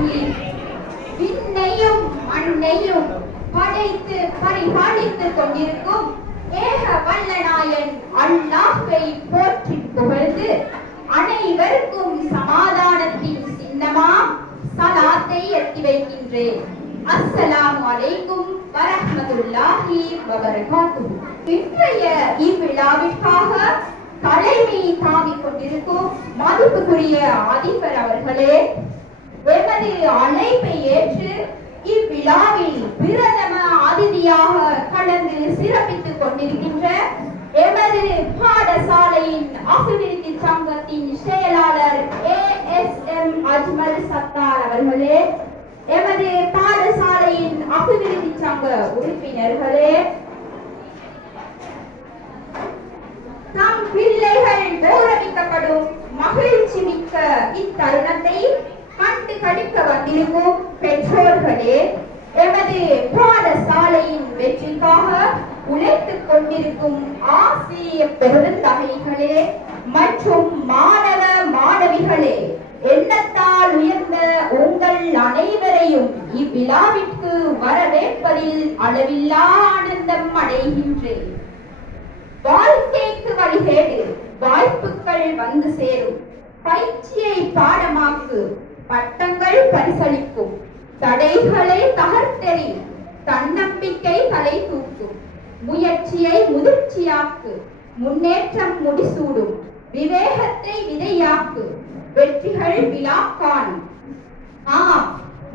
உருவாக்கி விண்ணையும் மண்ணையும் படைத்து பரிபாலித்துக் கொண்டிருக்கும் ஏக வல்லநாயன் அல்லாஹ்வை போற்றி புகழ்ந்து அனைவருக்கும் சமாதானத்தின் சின்னமாம் சலாத்தை எத்தி வைக்கின்றேன். அஸ்ஸலாமு அலைக்கும் வரஹ்மத்துல்லாஹி வபரகாத்துஹு. இன்றைய இவ்விழாவிற்காக தலைமை தாங்கிக் கொண்டிருக்கும் மதிப்புக்குரிய அதிபர் அவர்களே, எமது அழைப்பை ஏற்று இவ்விழாவில் பிரதம அதிதியாக கலந்து சிறப்பித்துக் கொண்டிருக்கின்ற எமது பாடசாலையின் அபிவிருத்தி சங்கத்தின் செயலாளர் ASM அஜ்மல் சத்தார் அவர்களே, எமது பாடசாலையின் அபிவிருத்தி சங்க உறுப்பினர்களே, நம் பிள்ளைகள் கௌரவிக்கப்படும் மகிழ்ச்சி மிக்க இத்தருணத்தை கண்டு கழிக்க வந்திருக்கும் பெற்றோர்களே, எமது பாடசாலையின் வெற்றிக்காக உழைத்துக் கொண்டிருக்கும் ஆசிரிய பெருந்தகைகளே மற்றும் மாணவ மாணவிகளே, எண்ணத்தால் உயர்ந்த உங்கள் அனைவரையும் இவ்விழாவிற்கு வரவேற்பதில் அளவில்லா ஆனந்தம் அடைகின்றேன். வாழ்க்கைக்கு வழிகேடு, வாய்ப்புகள் வந்து சேரும், பயிற்சியை பாடமாக்கு, பட்டங்கள் பரிசளிக்கும், தடைகளை தகர்த்தெறியும், தன்னம்பிக்கை தலை தூக்கும், முயற்சியை முதிர்ச்சியாக்கு, முன்னேற்றம் முடிசூடும், விவேகத்தை விதையாக்கு, வெற்றிகள் விழா காணும்.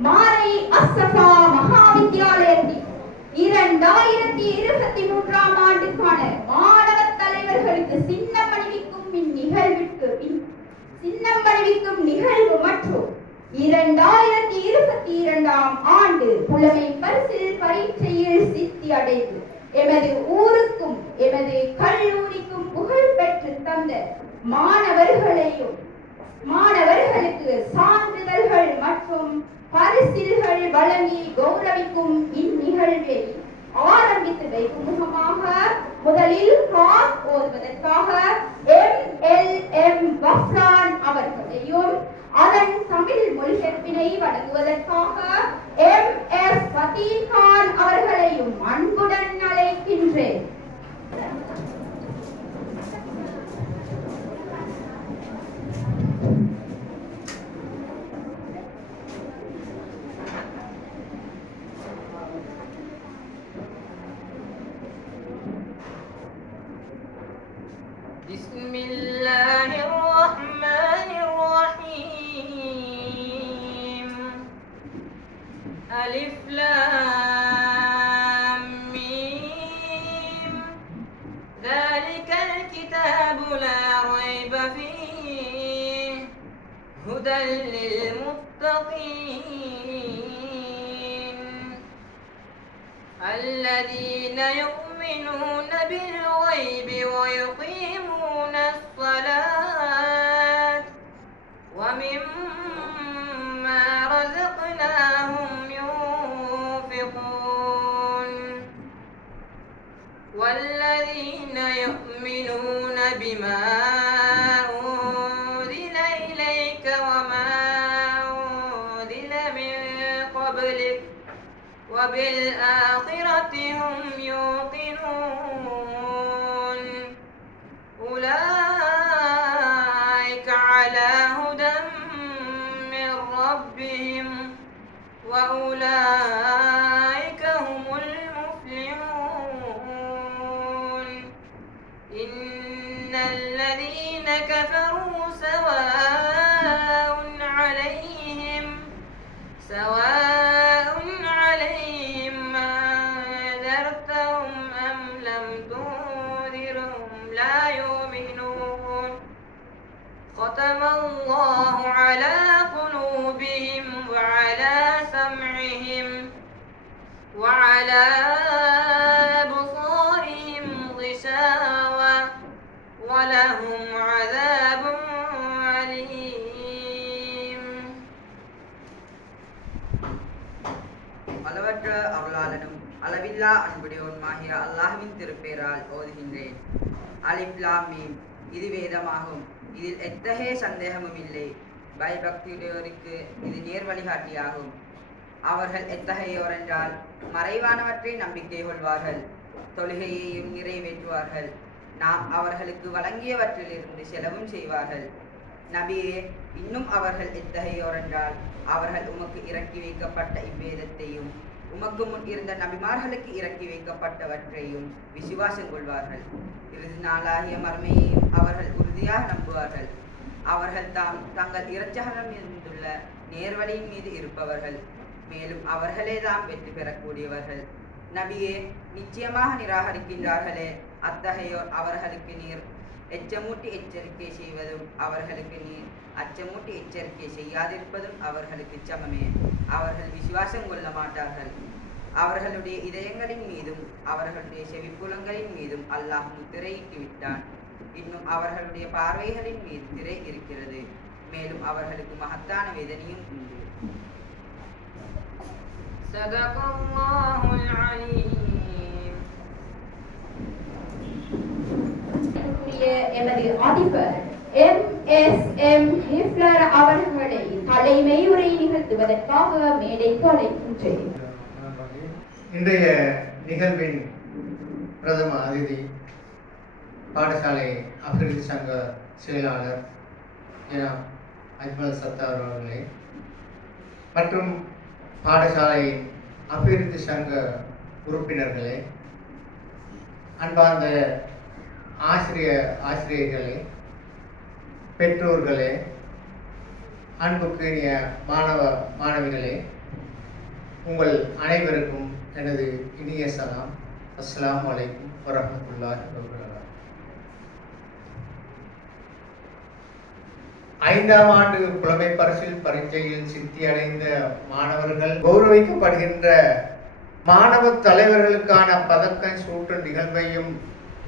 மாரை அஸ்ஸஃபா மகாவித்யாலயத்தில் 2023ஆம் ஆண்டுக்கான மாணவ தலைவர்களுக்கு சின்னம் அணிவிக்கும் நிகழ்வு மற்றும் 2022ஆம் ஆண்டு புலமை பரிசில் பரீட்சையில் சித்தி அடைந்து எமது ஊருக்கும் எமது கல்லூரிக்கும் புகழ் பெற்று தந்த மாணவர்களுக்கு சான்றிதழ்கள் மற்றும் பரிசில்கள் வழங்கி கௌரவிக்கும் இந்நிகழ்வை ஆரம்பித்து வைக்கும் முகமாக முதலில் குர்ஆன் ஓதுவதற்காக MLM வஃப்ரான் அவர்களையும் அதன் தமிழ் மொழிபெயர்ப்பினை வழங்குவதற்காக MS ஃபதீல் கான் அவர்களையும் அன்புடன் அழைக்கின்றேன். بسم الله الرحمن الرحيم. ألف لام ميم. ذلك الكتاب لا ريب فيه هدى للمتقين الذين يؤمنون بالغيب ويقيمون الصلاة ومما رزقناهم ينفقون والذين يؤمنون بما أنزل إليك وما أنزل من قبلك وبالآخرة هم يوقنون أولئك على هدى من ربهم وأولئك هم المفلحون. إن الذين كفروا سواء عليهم أنذرتهم أم لم تنذرهم لا يؤمنون. ختم الله على قلوبهم وعلى سمعهم وعلى أبصارهم غشاوة ولهم عذاب أليم. அளவற்ற அருளாளனும் அளவில்லா அன்புடையோனுமாகிய அல்லாஹ்வின் திருப்பெயரால் ஓதுகின்றேன். அலிஃப் லாம் மீம். இது வேதமாகும். இதில் எத்தகைய சந்தேகமும் இல்லை. பயபக்தியுடையோருக்கு இது நேர் வழிகாட்டியாகும். அவர்கள் எத்தகையோர் என்றால் மறைவானவற்றை நம்பிக்கை கொள்வார்கள், தொழுகையையும் நிறைவேற்றுவார்கள், நாம் அவர்களுக்கு வழங்கியவற்றிலிருந்து செலவும் செய்வார்கள். நபியே, இன்னும் அவர்கள் எத்தகையோர் என்றால் அவர்கள் உமக்கு இறக்கி வைக்கப்பட்ட இவ்வேதத்தையும் உமக்கு முன் இருந்த நபிமார்களுக்கு இறக்கி வைக்கப்பட்டவற்றையும் விசுவாசம் கொள்வார்கள். இறுதி நாளாகிய மறுமையையும் அவர்கள் உறுதியாக நம்புவார்கள். அவர்கள் தங்கள் இரட்சகரிடம் இருந்துள்ள நேர்வழியின் மீது இருப்பவர்கள், மேலும் அவர்களே தாம் வெற்றி பெறக்கூடியவர்கள். நபியே, நிச்சயமாக நிராகரிக்கின்றார்களே, அத்தகையோர் அவர்களுக்கு நீர் எச்சமூட்டி எச்சரிக்கை செய்வதும் அவர்களுக்கு நீர் அச்சமூட்டி எச்சரிக்கை செய்யாதிருப்பதும் அவர்களுக்கு சமமே. அவர்கள் விசுவாசம் கொள்ள மாட்டார்கள். அவர்களுடைய இதயங்களின் மீதும் அவர்களுடைய செவிப்புலங்களின் மீதும் அல்லாஹ் முத்திரையிட்டு விட்டான். இன்னும் அவர்களுடைய பார்வைகளின் மீது திரை இருக்கிறது. மேலும் அவர்களுக்கு மகத்தான வேதனையும் உண்டு. சதகல்லாஹுல் அலீம். எமது அதிபர் எம்.எஸ்.எம். ஹிப்லர் அவர்களை தலைமை உரை நிகழ்த்துவதற்காக மேடைக்கு அழைக்கின்றேன். இன்றைய நிகழ்வின் பிரதம அதிதி பாடசாலை அபிவிருத்தி சங்க செயலாளர் ஜனாப் அஜ்மல் சத்தார் அவர்களே மற்றும் பாடசாலை அபிவிருத்தி சங்க உறுப்பினர்களே, அன்பார்ந்த ஆசிரியர்களே, பெற்றோர்களே, அன்புக்குரிய மாணவ மாணவிகளே, உங்கள் அனைவருக்கும் எனது இனிய சலாம். அஸ்ஸலாமு அலைக்கும் வரஹ்மத்துல்லாஹி வபரகாத்துஹு. 5ஆம் ஆண்டு புலமை பரிசில் பரீட்சையில் சித்தி அடைந்த மாணவர்கள் கௌரவிக்கப்படுகின்ற மாணவ தலைவர்களுக்கான பதக்கம் சூட்டும் நிகழ்வையும்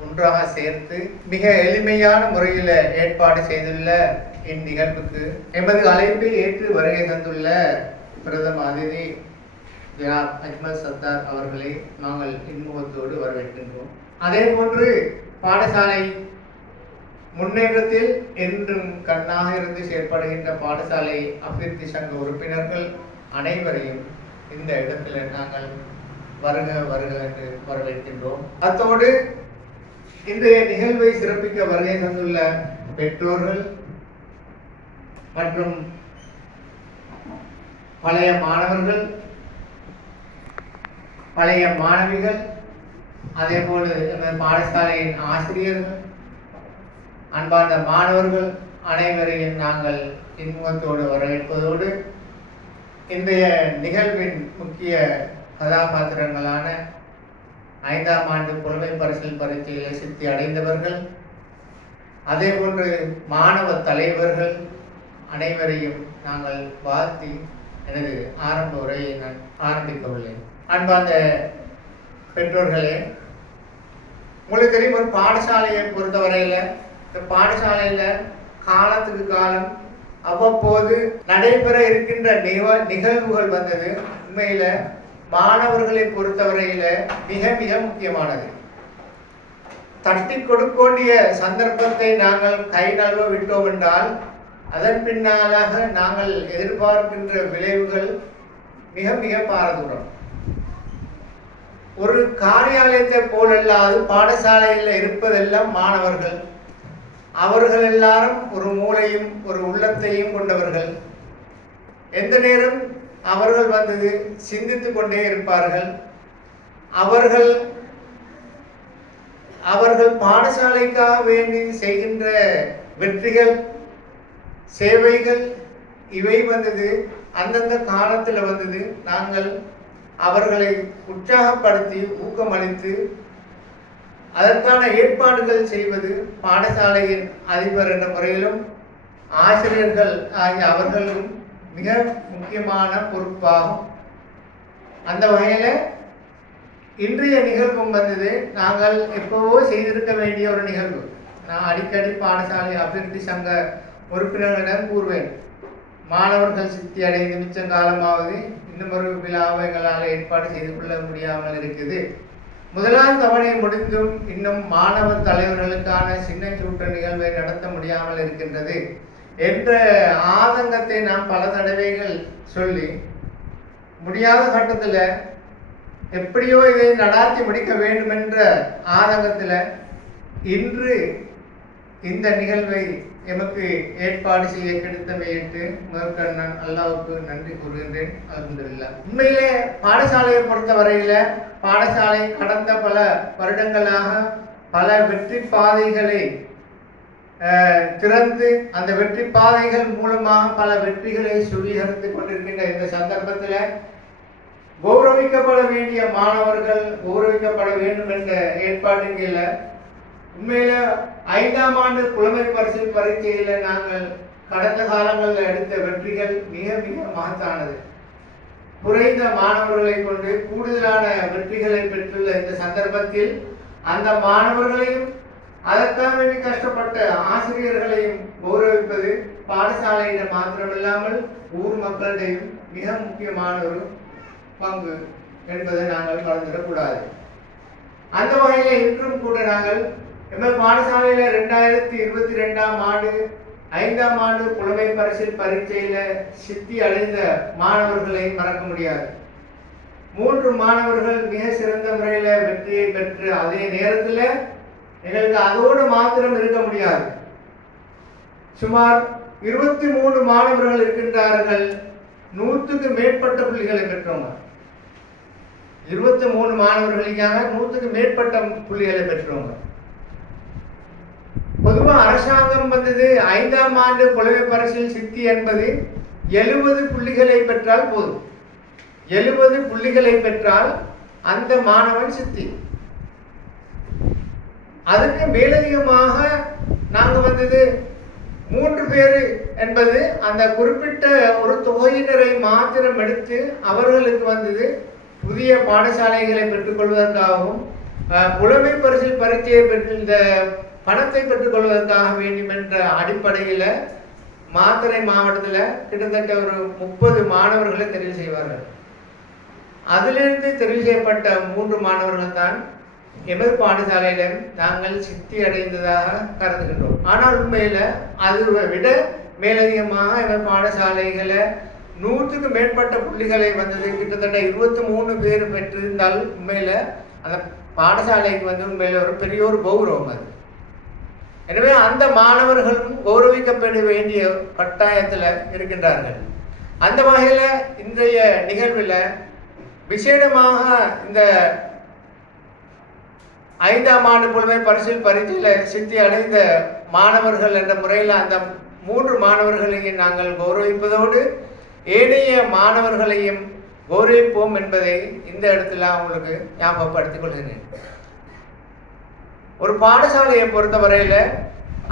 ஒன்றாக சேர்த்து மிக எளிமையான முறையில் ஏற்பாடு செய்துள்ள இந்நிகழ்வுக்கு எமது அழைப்பை ஏற்று வருகை தந்துள்ள பிரதம அதிதி ஜனாப் அஜ்மல் சத்தார் அவர்களை நாங்கள் இன்முகத்தோடு வரவேற்கின்றோம். அதே போன்று பாடசாலை முன்னேற்றத்தில் என்றும் கண்ணாக இருந்து செயற்படுகின்ற பாடசாலை அபிவிருத்தி சங்க உறுப்பினர்கள் அனைவரையும் இந்த இடத்துல நாங்கள் வருக வருக என்று வரவேற்கின்றோம். அத்தோடு இன்றைய நிகழ்வை சிறப்பிக்க வருகை தந்துள்ள பெற்றோர்கள் மற்றும் பழைய மாணவர்கள், பழைய மாணவிகள், அதே போல பாடசாலையின் ஆசிரியர்கள், அன்பார்ந்த மாணவர்கள் அனைவரையும் நாங்கள் இன்முகத்தோடு வரவேற்பதோடு இன்றைய நிகழ்வின் முக்கிய கதாபாத்திரங்களான 5ஆம் ஆண்டு புலமை பரிசில் பரீட்சைகளை சித்தி அடைந்தவர்கள், அதே போன்று மாணவ தலைவர்கள் அனைவரையும் நாங்கள் வாழ்த்தி எனது ஆரம்ப உரையை நான் ஆரம்பிக்க உள்ளேன். அன்பார்ந்த பெற்றோர்களே, உங்களுக்கு தெரியும், ஒரு பாடசாலையை பொறுத்தவரையில் இந்த பாடசாலையில் காலத்துக்கு காலம் அவ்வப்போது நடைபெற இருக்கின்ற நிகழ்வுகள் வந்தது உண்மையில மாணவர்களை பொறுத்தவரையில மிக மிக முக்கியமானது. தட்டி கொடுக்கக்கூடிய சந்தர்ப்பத்தை நாங்கள் கை நழுவ விட்டோம் என்றால் அதன் பின்னாலாக நாங்கள் எதிர்பார்க்கின்ற விளைவுகள் மிக மிக பாரதூரம். ஒரு காரியாலயத்தை போலல்லாது பாடசாலையில் இருப்பதெல்லாம் மாணவர்கள். அவர்கள் எல்லாரும் ஒரு மூளையும் ஒரு உள்ளத்தையும் கொண்டவர்கள். எந்த நேரம் அவர்கள் வந்தது சிந்தித்து கொண்டே இருப்பார்கள். அவர்கள் பாடசாலைக்காக வேண்டி செய்கின்ற வெற்றிகள், சேவைகள் இவை வந்தது அந்தந்த காலத்தில் வந்தது. நாங்கள் அவர்களை உற்சாகப்படுத்தி ஊக்கமளித்து அதற்கான ஏற்பாடுகள் செய்வது பாடசாலையின் அதிபர் என்ற முறையிலும் ஆசிரியர்கள் ஆகிய அவர்களும் மிக முக்கியமான பொறுப்பாகும். அந்த வகையில் இன்றைய நிகழ்வும் வந்தது நாங்கள் எப்போவோ செய்திருக்க வேண்டிய ஒரு நிகழ்வு. நான் அடிக்கடி பாடசாலை அபிவிருத்தி சங்க உறுப்பினர்களிடம் கூறுவேன், மாணவர்கள் சித்தி அடைந்து மிச்சம் காலமாவது இன்னும் ஒரு விழாவை எங்களால் ஏற்பாடு செய்து கொள்ள முடியாமல் இருக்குது. முதலாம் தவணை முடிந்தும் இன்னும் மாணவ தலைவர்களுக்கான சின்ன சூட்ட நிகழ்வை நடத்த முடியாமல் இருக்கின்றது. என்ற ஆதங்கத்தை நாம் பல தடவைகள் சொல்லி முடியாத கட்டத்தில் எப்படியோ இதை நடாத்தி முடிக்க வேண்டும் என்ற ஆதங்கத்தில் இன்று இந்த நிகழ்வை எமக்கு ஏற்பாடு செய்ய கிடைத்தமையிட்டு முதற்க நான் அல்லாவுக்கு நன்றி கூறுகின்றேன். அல்ஹம்துலில்லாஹ். உண்மையிலே பாடசாலையை பொறுத்தவரையில பாடசாலை கடந்த பல வருடங்களாக பல வெற்றி பாதைகளை திறந்து அந்த வெற்றி பாதைகள் மூலமாக பல வெற்றிகளை சுவீகரித்துக் கொண்டிருக்கின்ற இந்த சந்தர்ப்பத்தில் கௌரவிக்கப்பட வேண்டிய மாணவர்கள் கௌரவிக்கப்பட வேண்டும் என்ற ஏற்பாட்டின் கீழ உண்மையில 5ஆம் ஆண்டு புலமை பரிசில் பரீட்சையில நாங்கள் கடந்த காலங்களில் எடுத்த வெற்றிகள் மிக மிக மகத்தானது. குறைந்த மாணவர்களை கொண்டு கூடுதலான வெற்றிகளை பெற்றுள்ள இந்த சந்தர்ப்பத்தில் அந்த மாணவர்களையும் அதற்காக வேண்டி கஷ்டப்பட்ட ஆசிரியர்களையும் கௌரவிப்பது பாடசாலையிடம் மாத்திரமில்லாமல் ஊர் மக்களிடையும் மிக முக்கியமான ஒரு பங்கு என்பதை நாங்கள் மறந்துவிடக்கூடாது. அந்த வகையில் இன்றும் கூட நாங்கள் எங்கள் பாடசாலையில 2022ஆம் ஆண்டு 5ஆம் ஆண்டு புலமை பரிசில் பரீட்சையில சித்தி அடைந்த மாணவர்களை மறக்க முடியாது. 3 மாணவர்கள் மிக சிறந்த முறையில வெற்றியை பெற்று அதே நேரத்தில் எங்களுக்கு அதோடு மாத்திரம் இருக்க முடியாது. சுமார் 23 மாணவர்கள் இருக்கின்றார்கள் 100க்கு மேற்பட்ட புள்ளிகளை பெற்றவங்க. 23 மாணவர்களுக்காக 100க்கு மேற்பட்ட புள்ளிகளை பெற்றவங்க. பொதுவாக அரசாங்கம் வந்தது 5ஆம் ஆண்டு புலமை பரிசில் சித்தி என்பது 70 புள்ளிகளை பெற்றால் போதும். 70 புள்ளிகளை பெற்றால் அந்த மாணவன் சித்தி. அதுக்கு மேலதிகமாக நாங்கள் வந்தது 3 பேர் என்பது அந்த குறிப்பிட்ட ஒரு தொகையினரை மாத்திரம் எடுத்து அவர்களுக்கு வந்தது புதிய பாடசாலைகளை பெற்றுக்கொள்வதற்காகவும் புலமை பரிசில் பரீட்சையை பெற்று இந்த பணத்தை பெற்றுக்கொள்வதற்காக வேண்டும் என்ற அடிப்படையில் மாத்தறை மாவட்டத்தில் கிட்டத்தட்ட ஒரு 30 மாணவர்களை தெரிவு செய்வார்கள். அதிலிருந்து தெரிவு செய்யப்பட்ட 3 மாணவர்கள் தான் எமது பாடசாலையில நாங்கள் சித்தி அடைந்ததாக கருதுகின்றோம். ஆனால் உண்மையில அதை விட மேலதிகமாக எமது பாடசாலைகளை 100க்கு மேற்பட்ட புள்ளிகளை வந்தது கிட்டத்தட்ட 23 பேர் பெற்றிருந்தால் உண்மையில அந்த பாடசாலைக்கு வந்து உண்மையில ஒரு பெரிய ஒரு கௌரவம் அது. எனவே அந்த மாணவர்களும் கௌரவிக்கப்பட வேண்டிய கட்டாயத்தில் இருக்கின்றார்கள். அந்த வகையில் இன்றைய நிகழ்வில் விசேடமாக இந்த 5ஆம் ஆண்டு புலமை பரிசில் பரீட்சையில் சித்தி அடைந்த மாணவர்கள் என்ற முறையில் அந்த 3 மாணவர்களையும் நாங்கள் கௌரவிப்பதோடு ஏனைய மாணவர்களையும் கௌரவிப்போம் என்பதை இந்த இடத்துல அவங்களுக்கு ஞாபகப்படுத்திக் கொள்கிறேன். ஒரு பாடசாலையை பொறுத்தவரையில்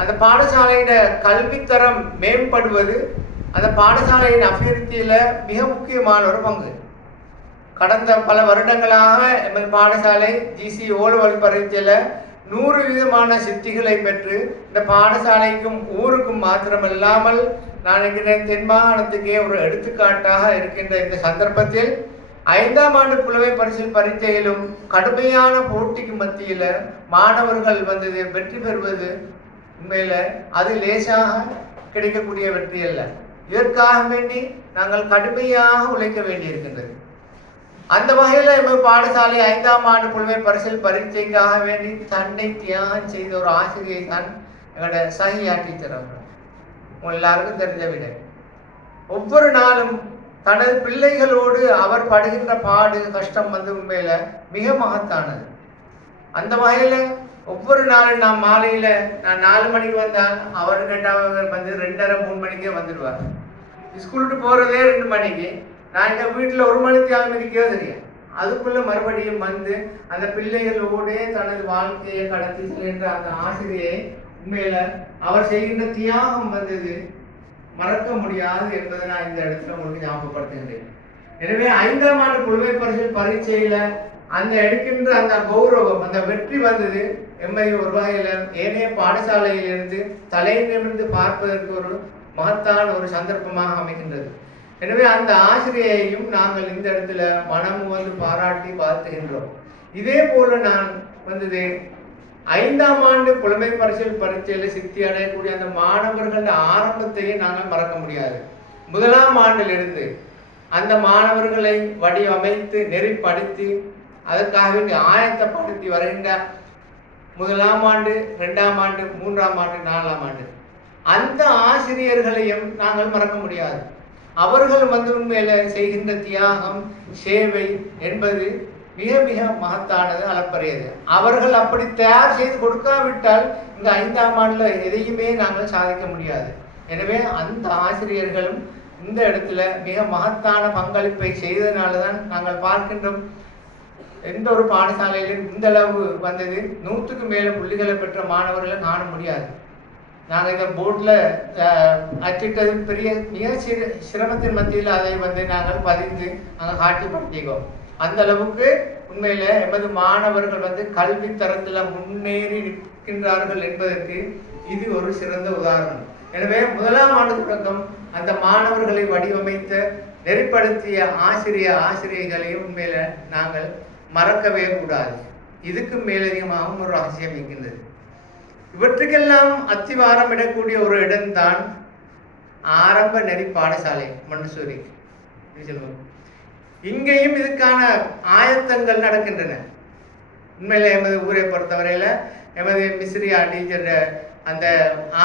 அந்த பாடசாலையிட கல்வித்தரம் மேம்படுவது அந்த பாடசாலையின் அபிவிருத்தியில் மிக முக்கியமான ஒரு பங்கு. கடந்த பல வருடங்களாக எமது பாடசாலை GC ஓலவல் பரீட்சையில் 100% சித்திகளை பெற்று இந்த பாடசாலைக்கும் ஊருக்கும் மாத்திரமல்லாமல் நான் நினைக்கிறேன் தென் மாகாணத்துக்கே ஒரு எடுத்துக்காட்டாக இருக்கின்ற இந்த சந்தர்ப்பத்தில் 5ஆம் ஆண்டு புலமை பரிசில் பரீட்சையிலும் கடுமையான போட்டிக்கு மத்தியில் மாணவர்கள் வந்தது வெற்றி பெறுவது உண்மையில அது லேசாக கிடைக்கக்கூடிய வெற்றி அல்ல. இதற்காக வேண்டி நாங்கள் கடுமையாக உழைக்க வேண்டியிருக்கின்றது. அந்த வகையில் எமது பாடசாலை 5ஆம் ஆண்டு புலமை பரிசில் பரீட்சைக்காக வேண்டி தன்னை தியாகம் செய்த ஒரு ஆசிரியை தான் எங்களோட சஹியா டீச்சர் அவர்கள். உங்கள் எல்லாருக்கும் தெரிஞ்ச விட ஒவ்வொரு நாளும் தனது பிள்ளைகளோடு அவர் படுகின்ற பாடு கஷ்டம் வந்து உண்மையில மிக மகத்தானது. அந்த வகையில் ஒவ்வொரு நாளும் நான் மாலையில் நான் 4 மணிக்கு வந்தால் அவர் கேட்டால் வந்து 2:30-3 மணிக்கே வந்துடுவார். ஸ்கூலுக்கு போகிறதே 2 மணிக்கு. நான் எங்கள் வீட்டில் 1 மணிக்கு மிதிக்கவே தெரியும். அதுக்குள்ளே மறுபடியும் வந்து அந்த பிள்ளைகளோடே தனது வாழ்க்கையை கடத்தி செல்கின்ற அந்த ஆசிரியை உண்மையில் அவர் செய்கின்ற தியாகம் வந்தது மறக்க முடியாது என்பதை நான் இந்த இடத்துல உங்களுக்கு ஞாபகப்படுத்துகின்றேன். எனவே 5ஆம் ஆண்டு புலமை பரிசில் பரீட்சையில் அந்த எடுக்கின்ற அந்த கௌரவம் அந்த வெற்றி வந்தது எம்மை ஒரு வகையில் ஏனைய பாடசாலையிலிருந்து தலை நிமிர்ந்து பார்ப்பதற்கு ஒரு மகத்தான ஒரு சந்தர்ப்பமாக அமைகின்றது. எனவே அந்த ஆசிரியையும் நாங்கள் இந்த இடத்துல மனம் வந்து பாராட்டி வாழ்த்துகின்றோம். இதே போல நான் வந்தது 5ஆம் ஆண்டு புலமை பரிசில் பரீட்சையில் சித்தி அடையக்கூடிய அந்த மாணவர்கள் ஆரம்பத்தையும் நாங்கள் மறக்க முடியாது. 1ஆம் ஆண்டிலிருந்து அந்த மாணவர்களை வடிவமைத்து நெறிப்படுத்தி அதற்காக வேண்டி ஆயத்தப்படுத்தி வருகின்ற 1ஆம் ஆண்டு 2ஆம் ஆண்டு 3ஆம் ஆண்டு 4ஆம் ஆண்டு அந்த ஆசிரியர்களையும் நாங்கள் மறக்க முடியாது. அவர்கள் உண்மையில செய்கின்ற தியாகம் சேவை என்பது மிக மிக மகத்தானது, அளப்பரியது. அவர்கள் அப்படி தயார் செய்து கொடுக்காவிட்டால் இந்த 5ஆம் ஆண்டுல எதையுமே நாங்கள் சாதிக்க முடியாது. எனவே அந்த ஆசிரியர்களும் இந்த இடத்துல மிக மகத்தான பங்களிப்பை செய்ததுனாலதான் நாங்கள் பார்க்கின்றோம். எந்த ஒரு பாடசாலையிலும் இந்த அளவு வந்தது 100க்கு மேல புள்ளிகளை பெற்ற மாணவர்களை காண முடியாது. நாங்கள் இந்த போர்டில் அச்சிட்டது பெரிய மிக சிரமத்தின் மத்தியில் அதை நாங்கள் பதிந்து நாங்கள் காட்சிப்படுத்திக்கோம். அந்த அளவுக்கு உண்மையில எமது மாணவர்கள் கல்வி தரத்துல முன்னேறி நிற்கின்றார்கள் என்பதற்கு இது ஒரு சிறந்த உதாரணம். எனவே 1ஆம் ஆண்டு தொடக்கம் அந்த மாணவர்களை வடிவமைத்த நெறிப்படுத்திய ஆசிரியர்களையும் உண்மையில நாங்கள் மறக்கவே கூடாது. இதுக்கு மேலதிகமாகவும் ஒரு ரகசியம் இருக்கின்றது. இவற்றுக்கெல்லாம் அத்திவாரம் இடக்கூடிய ஒரு இடம்தான் ஆரம்ப நெறி பாடசாலை மன்சூரி. இங்கேயும் இதுக்கான ஆயத்தங்கள் நடக்கின்றன. உண்மையில எமது ஊரை பொறுத்தவரையில எமது மிஸ்ரியா டீச்சர் அந்த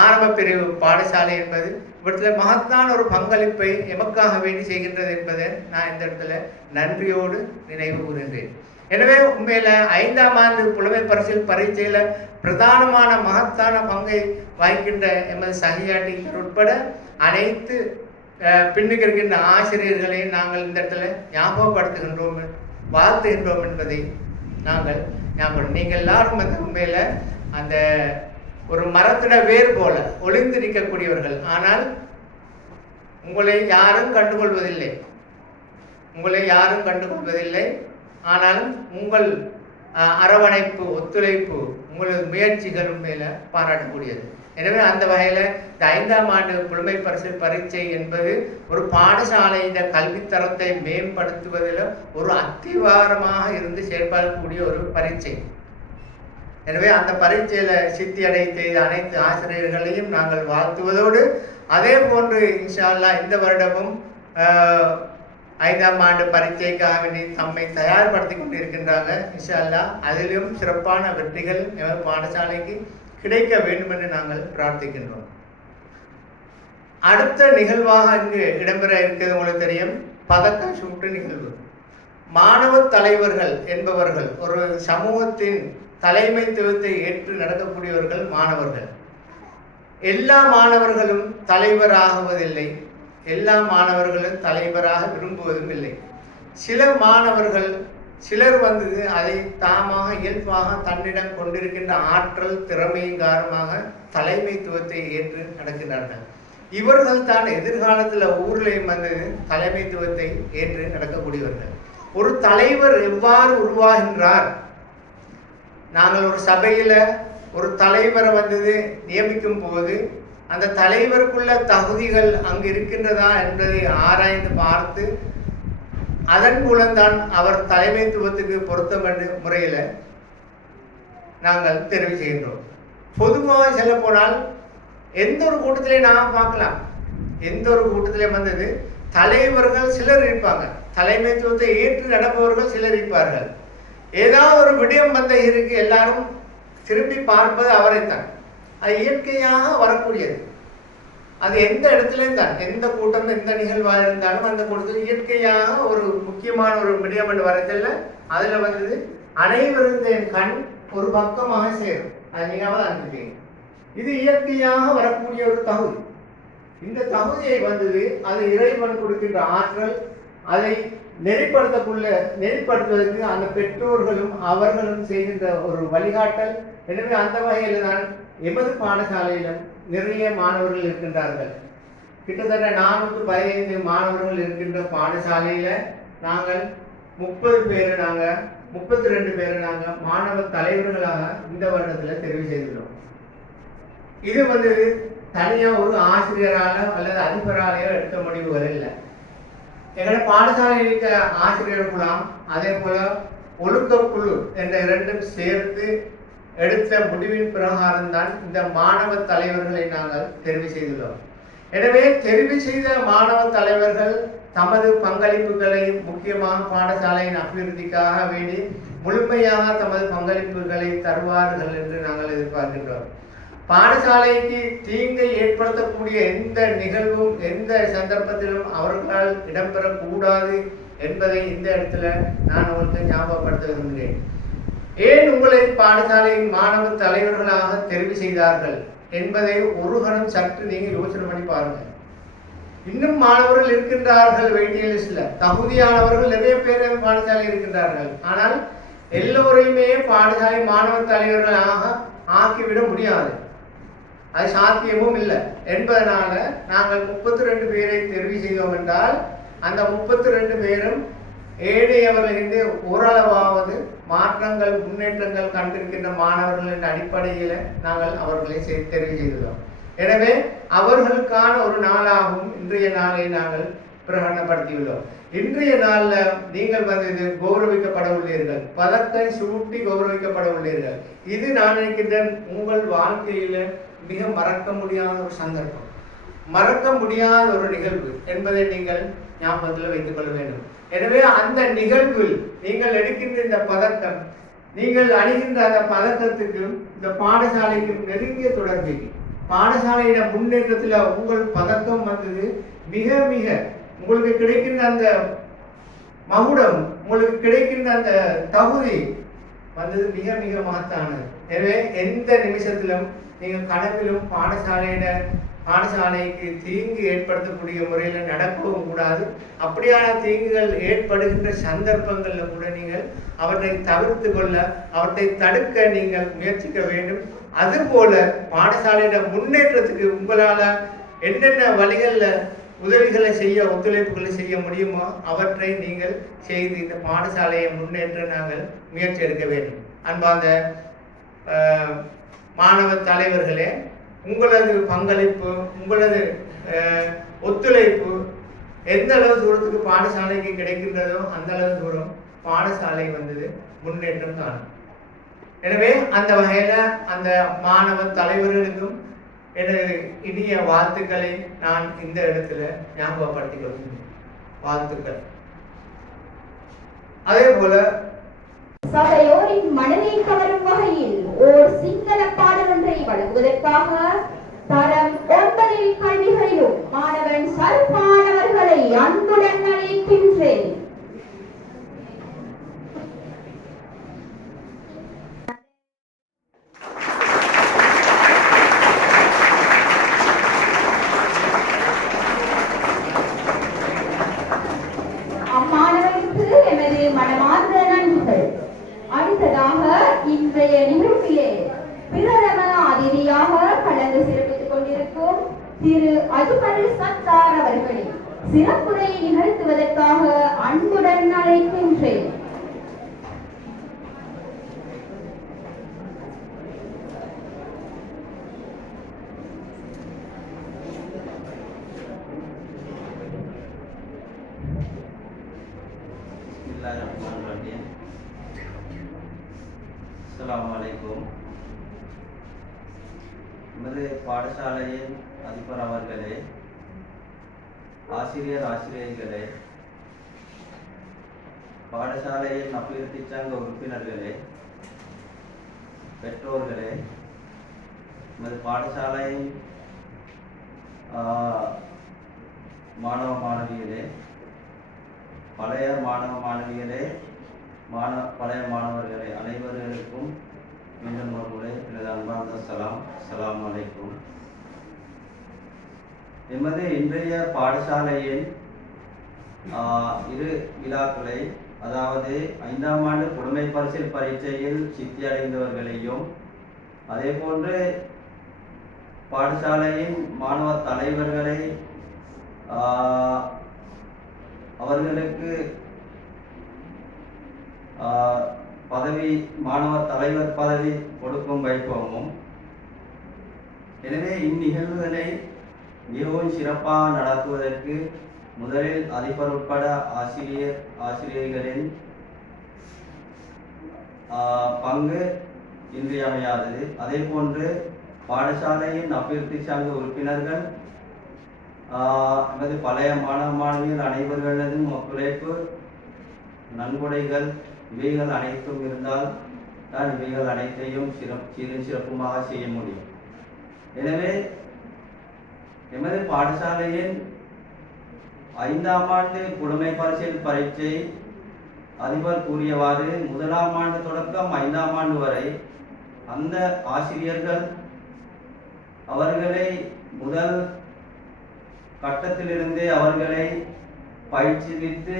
ஆரம்ப பிரிவு பாடசாலை என்பது இவற்றில் மகத்தான ஒரு பங்களிப்பை எமக்காக வேண்டி செய்கின்றது என்பதை நான் இந்த இடத்துல நன்றியோடு நினைவு கூறுகின்றேன். எனவே உண்மையில 5ஆம் ஆண்டு புலமை பரிசில் பரீட்சையில பிரதானமான மகத்தான பங்கை வகிக்கின்ற எமது சஹியா டீச்சர் உட்பட அனைத்து பின்னுக்கு இருக்கின்ற ஆசிரியர்களை நாங்கள் இந்த இடத்துல ஞாபகப்படுத்துகின்றோம், வாழ்த்துகின்றோம் என்பதை நாங்கள் ஞாபகம். நீங்கள் எல்லாரும் உண்மையில அந்த ஒரு மரத்திட வேர் போல ஒளிந்து நிற்கக்கூடியவர்கள். ஆனால் உங்களை யாரும் கண்டுகொள்வதில்லை. ஆனாலும் உங்கள் அரவணைப்பு, ஒத்துழைப்பு, உங்களது முயற்சிகள் உண்மையில பாராட்டக்கூடியது. எனவே அந்த வகையில இந்த 5ஆம் ஆண்டு புலமை பரிசில் பரீட்சை என்பது ஒரு பாடசாலையின் கல்வித்தரத்தை மேம்படுத்துவதில் ஒரு அத்திவாரமாக இருந்து செயல்படக்கூடிய ஒரு பரீட்சை. எனவே அந்த பரீட்சையில சித்தி அடை செய்த அனைத்து ஆசிரியர்களையும் நாங்கள் வாழ்த்துவதோடு அதே போன்று இன்ஷா அல்லாஹ் இந்த வருடமும் 5ஆம் ஆண்டு பரீட்சைக்காக வேண்டி தம்மை தயார்படுத்தி கொண்டு இருக்கின்றாங்க. இன்ஷா அல்லாஹ் அதிலும் சிறப்பான வெற்றிகள் எமது பாடசாலைக்கு கிடைக்க வேண்டும் என்று நாங்கள் பிரார்த்திக்கின்றோம். அடுத்த நிகழ்வாக இங்கு இடம்பெற இருக்கிறது உங்களுக்கு தெரியும், பதக்க சூட்டு நிகழ்வு. மாணவ தலைவர்கள் என்பவர்கள் ஒரு சமூகத்தின் தலைமைத்துவத்தை ஏற்று நடக்கக்கூடியவர்கள் மாணவர்கள். எல்லா மாணவர்களும் தலைவராகுவதில்லை, எல்லா மாணவர்களும் தலைவராக விரும்புவதும் இல்லை. சில மாணவர்கள் சிலர் அதை தாமாக இயல்பாக தன்னிடம் கொண்டிருக்கின்ற ஆற்றல் திறமையின் காரணமாக தலைமைத்துவத்தை ஏற்று நடக்கின்றார்கள். இவர்கள் தான் எதிர்காலத்தில் ஊர்லேயும் தலைமைத்துவத்தை ஏற்று நடக்கக்கூடியவர்கள். ஒரு தலைவர் எவ்வாறு உருவாகின்றார்? நாங்கள் ஒரு சபையில ஒரு தலைவரை நியமிக்கும் போது அந்த தலைவருக்குள்ள தகுதிகள் அங்கு இருக்கின்றதா என்பதை ஆராய்ந்து பார்த்து அதன் மூலம்தான் அவர் தலைமைத்துவத்துக்கு பொருத்தம் என்ற முறையில நாங்கள் தெரிவு செய்கின்றோம். பொதுவாக சொல்ல போனால் எந்த ஒரு கூட்டத்திலே நாம் பார்க்கலாம், எந்த ஒரு கூட்டத்திலே தலைவர்கள் சிலர் இருப்பாங்க, தலைமைத்துவத்தை ஏற்று நடப்பவர்கள் சிலர் இருப்பார்கள். ஏதாவது ஒரு விடயம் இருக்கு, எல்லாரும் திரும்பி பார்ப்பது அவரைத்தான். அது இயற்கையாக வரக்கூடியது. அது எந்த இடத்துலையும் தான், எந்த கூட்டம் எந்த நிகழ்வாக இருந்தாலும் அந்த கூட்டத்தில் இயற்கையாக ஒரு முக்கியமான ஒரு விடயம் என்று வரதில்லை. அதுல அனைவரும் கண் ஒரு பக்கமாக சேரும். அது நீங்க அனுப்பிட்டீங்க. இது இயற்கையாக வரக்கூடிய ஒரு தகுதி. இந்த தகுதியை அது இறைவன் கொடுக்கின்ற ஆற்றல். அதை நெறிப்படுத்துவதற்கு அந்த பெற்றோர்களும் அவர்களும் செய்கின்ற ஒரு வழிகாட்டல். எனவே அந்த வகையில் தான் எமது பாடசாலையிலும் நிறைய மாணவர்கள் இருக்கின்றார்கள். கிட்டத்தட்ட 415 மாணவர்கள் இருக்கின்ற பாடசாலையில நாங்கள் 32 பேரை நாங்கள் மாணவ தலைவர்களாக இந்த வருடத்தில் தெரிவு செய்துள்ளோம். இது தனியா ஒரு ஆசிரியரால அல்லது அதிபராலேயோ எடுத்த முடிவுகள் இல்லை. எங்களுடைய பாடசாலையில் இருக்க ஆசிரியர் குழாம் அதே போல ஒழுக்க குழு என்ற இரண்டும் சேர்த்து எடுத்த முடிவின் பிரகாரம் தான் இந்த மாணவ தலைவர்களை நாங்கள் தெரிவு செய்துள்ளோம். எனவே தெரிவு செய்த மாணவ தலைவர்கள் தமது பங்களிப்புகளை முக்கியமாக பாடசாலையின் அபிவிருத்திக்காக வேண்டி முழுமையாக தமது பங்களிப்புகளை தருவார்கள் என்று நாங்கள் எதிர்பார்க்கின்றோம். பாடசாலைக்கு தீங்கை ஏற்படுத்தக்கூடிய எந்த நிகழ்வும் எந்த சந்தர்ப்பத்திலும் அவர்களால் இடம்பெறக்கூடாது என்பதை இந்த இடத்துல நான் உங்களுக்கு ஞாபகப்படுத்த விரும்புகிறேன். ஏன் உங்களை பாடசாலையின் மாணவ தலைவர்களாக தெரிவு செய்தார்கள் என்பதை ஒரு கணம் சற்று நீங்கள் யோசனை பண்ணி பாருங்கள். இன்னும் மாணவர்கள் இருக்கின்றார்கள் வெயிட்டிங் லிஸ்ட்ல, தகுதியானவர்கள் நிறைய பேர் பாடசாலை இருக்கின்றார்கள். ஆனால் எல்லோரையுமே பாடசாலை மாணவ தலைவர்களாக ஆக்கிவிட முடியாது, அது சாத்தியமும் இல்லை என்பதனால நாங்கள் 32 பேரை தெரிவு செய்தோம் என்றால் அந்த 32 பேரும் ஏழையவர்களிருந்து ஓரளவாவது மாற்றங்கள் முன்னேற்றங்கள் கண்டிருக்கின்ற மாணவர்கள் என்ற அடிப்படையில் நாங்கள் அவர்களை தெரிவு செய்துள்ளோம். எனவே அவர்களுக்கான ஒரு நாளாகவும் இன்றைய நாளை நாங்கள் பிரகடனப்படுத்தியுள்ளோம். இன்றைய நாளில் நீங்கள் இது கௌரவிக்கப்பட உள்ளீர்கள், பதக்கம் சூட்டி கௌரவிக்கப்பட உள்ளீர்கள். இது நான் நினைக்கின்றேன் உங்கள் வாழ்க்கையில மிக மறக்க முடியாத ஒரு சந்தர்ப்பம், மறக்க முடியாத ஒரு நிகழ்வு என்பதை நீங்கள் ஞாபகத்தில் வைத்துக் கொள்ள வேண்டும். எனவே அந்த நிகழ்வில் நீங்கள் எடுக்கின்ற இந்த பதக்கம், நீங்கள் அணிகின்ற அந்த பதக்கத்துக்கும் இந்த பாடசாலைக்கும் நெருங்கிய தொடர்பு. பாடசாலையிட முன்னேற்றத்தில் உங்கள் பதக்கம் வந்தது மிக மிக உங்களுக்கு கிடைக்கின்ற அந்த மகுடம், உங்களுக்கு கிடைக்கின்ற அந்த தகுதி வந்தது மிக மிக மகத்தானது. எனவே எந்த நிமிஷத்திலும் நீங்கள் கனவிலும் பாடசாலைக்கு தீங்கு ஏற்படுத்தக்கூடிய முறையில் நடக்கவும் கூடாது. அப்படியான தீங்குகள் ஏற்படுகின்ற சந்தர்ப்பங்களில் கூட நீங்கள் அவற்றை தவிர்த்து கொள்ள, அவற்றை தடுக்க நீங்கள் முயற்சிக்க வேண்டும். அதுபோல பாடசாலையிட முன்னேற்றத்துக்கு உங்களால் என்னென்ன வழிகளில் உதவிகளை செய்ய, ஒத்துழைப்புகளை செய்ய முடியுமோ அவற்றை நீங்கள் செய்து இந்த பாடசாலையை முன்னேற்ற நாங்கள் முயற்சி எடுக்க வேண்டும். அன்பார்ந்த மாணவ தலைவர்களே, உங்களது பங்களிப்பு, உங்களது ஒத்துழைப்பு எந்த அளவு தூரத்துக்கு பாடசாலைக்கு கிடைக்கின்றதோ அந்த அளவு தூரம் பாடசாலை முன்னேற்றம் காணும். எனவே அந்த வகையில் அந்த மாணவ தலைவர்களுக்கும் எனது இனிய வாழ்த்துக்களை நான் இந்த இடத்துல ஞாபகப்படுத்திக் கொள்கிறேன். வாழ்த்துக்கள். அதே போல சபையோரின் மனதை கவரும் வகையில் ஓர் சிங்கள பாடல் ஒன்றை வழங்குவதற்காக தரம் 9 கல்விகளிலும் மாணவன் சல்பானவர்களை அன்புடன் அழைக்கின்றேன். அம்மாணவருக்கு எமது மனமார்ந்த நன்றிகள். அடுத்ததாக இன்றைய நிகழ்ச்சியிலே பிரதம அதிதியாக கலந்து சிறப்பித்துக் கொண்டிருக்கும் திரு அஜ்மல் சத்தார் அவர்களை சிறப்புரை நிகழ்த்துவதற்காக அன்புடன் அழைக்கின்றேன். அஸ்ஸலாமுஅலைக்கும். நமது பாடசாலையின் அதிபர் அவர்களே, ஆசிரியர்களே, பாடசாலையின் அபிவிருத்தி சங்க உறுப்பினர்களே, பெற்றோர்களே, நமது பாடசாலையின் மாணவ மாணவிகளே, பழைய மாணவ மாணவிகளே, பழைய மாணவர்களே, அனைவர்களுக்கும் மீண்டும் ஒரு முறை எனது அன்பார்ந்த அஸ்ஸலாமு அலைக்கும். எமது இன்றைய பாடசாலையின் இரு விழாக்களை, அதாவது 5ஆம் ஆண்டு புலமை பரிசில் பரீட்சையில் சித்தி அடைந்தவர்களையும், அதே போன்று பாடசாலையின் மாணவ தலைவர்களை அவர்களுக்கு மாணவர் தலைவர் பதவி கொடுக்கும் வைபவமும். எனவே இந்நிகழ்வுகளை மிகவும் சிறப்பாக நடத்துவதற்கு முதலில் அதிபர் உட்பட ஆசிரியர்களின் பங்கு இன்றியமையாதது. அதே போன்று பாடசாலையின் அபிவிருத்தி சங்க உறுப்பினர்கள் அல்லது பழைய மாணவ மாணவிகள் அனைவர்களதும் ஒத்துழைப்பு, நன்கொடைகள் இவைகள் அனைத்தும் இருந்தால் தான் இவைகள் அனைத்தையும் சீரும் சிறப்புமாக செய்ய முடியும். எனவே எமது பாடசாலையின் 5ஆம் ஆண்டு புலமை பரிசில் பரீட்சை அதிபர் கூறியவாறு 1ஆம் ஆண்டு தொடக்கம் 5ஆம் ஆண்டு வரை அந்த ஆசிரியர்கள் அவர்களை முதல் கட்டத்திலிருந்தே அவர்களை பயிற்சிவித்து,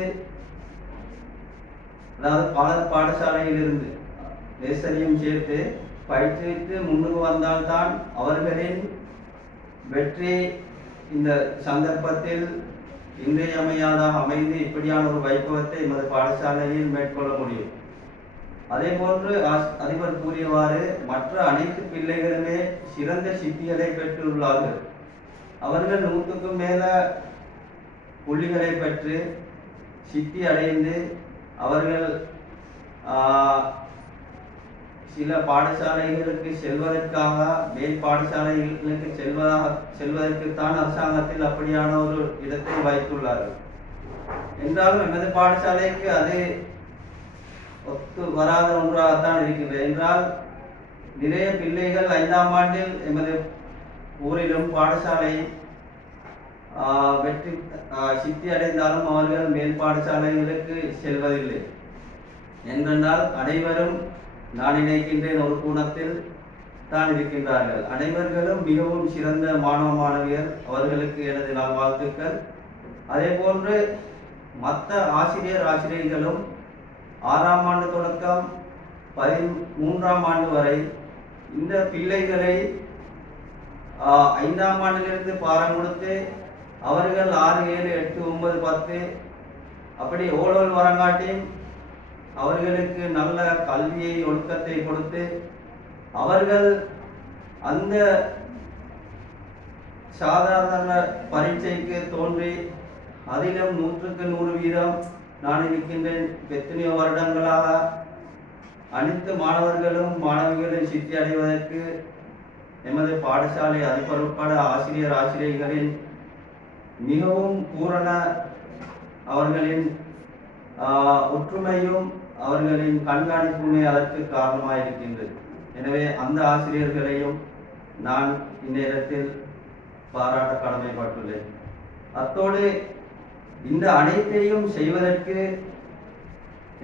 அதாவது பாடசாலையிலிருந்து நேசரியும் சேர்த்து பயிற்றுவித்து முன்னுக்கு வந்தால்தான் அவர்களின் வெற்றி இந்த சந்தர்ப்பத்தில் இன்றியமையாதாக அமைந்து இப்படியான ஒரு வைபவத்தை எமது பாடசாலையில் மேற்கொள்ள முடியும். அதே போன்று அதிபர் கூறியவாறு மற்ற அனைத்து பிள்ளைகளுமே சிறந்த சித்திகளை பெற்றுள்ளார்கள். அவர்கள் 100க்கும் மேல புள்ளிகளை பெற்று சித்தி அடைந்து அவர்கள் சில பாடசாலைகளுக்கு செல்வதற்காக மேல் பாடசாலைகளுக்கு செல்வதற்குத்தான் அரசாங்கத்தில் அப்படியான ஒரு இடத்தை வைத்துள்ளார்கள். என்றாலும் எமது பாடசாலைக்கு அது ஒத்து வராத ஒன்றாகத்தான் இருக்கின்றது. என்றால் நிறைய பிள்ளைகள் 5ஆம் ஆண்டில் எமது ஊரிலும் பாடசாலை வெற்றி சித்தி அடைந்தாலும் அவர்கள் மேல் பாடசாலைகளுக்கு செல்வதில்லை. என்றால் அனைவரும் நான் நினைக்கின்றேன் ஒரு கோணத்தில் தான் இருக்கின்றார்கள். அனைவர்களும் மிகவும் சிறந்த மாணவ மாணவியர், அவர்களுக்கு எனது நல்வாழ்த்துக்கள். அதே போன்று மற்ற ஆசிரியர்களும் 6ஆம் ஆண்டு தொடக்கம் 13ஆம் ஆண்டு வரை இந்த பிள்ளைகளை 5ஆம் ஆண்டிலிருந்து பாடம் கொடுத்து அவர்கள் 6, 7, 8, 9, 10 அப்படி ஓடோல் வரங்காட்டியும் அவர்களுக்கு நல்ல கல்வியை ஒழுக்கத்தை கொடுத்து அவர்கள் அந்த சாதாரண பரீட்சைக்கு தோன்றி அதிலும் 100க்கு 100% நான் இருக்கின்றேன். எத்தனையோ வருடங்களாக அனைத்து மாணவர்களும் மாணவிகளும் சித்தி அடைவதற்கு எமது பாடசாலை அதிபர் உட்பட ஆசிரியர்களின் மிகவும் பூரண அவர்களின் ஒற்றுமையும் அவர்களின் கண்காணிப்புமே அதற்கு காரணமாக இருக்கின்றது. எனவே அந்த ஆசிரியர்களையும் நான் இந்நேரத்தில் பாராட்ட கடமைப்பட்டுள்ளேன். அத்தோடு இந்த அனைத்தையும் செய்வதற்கு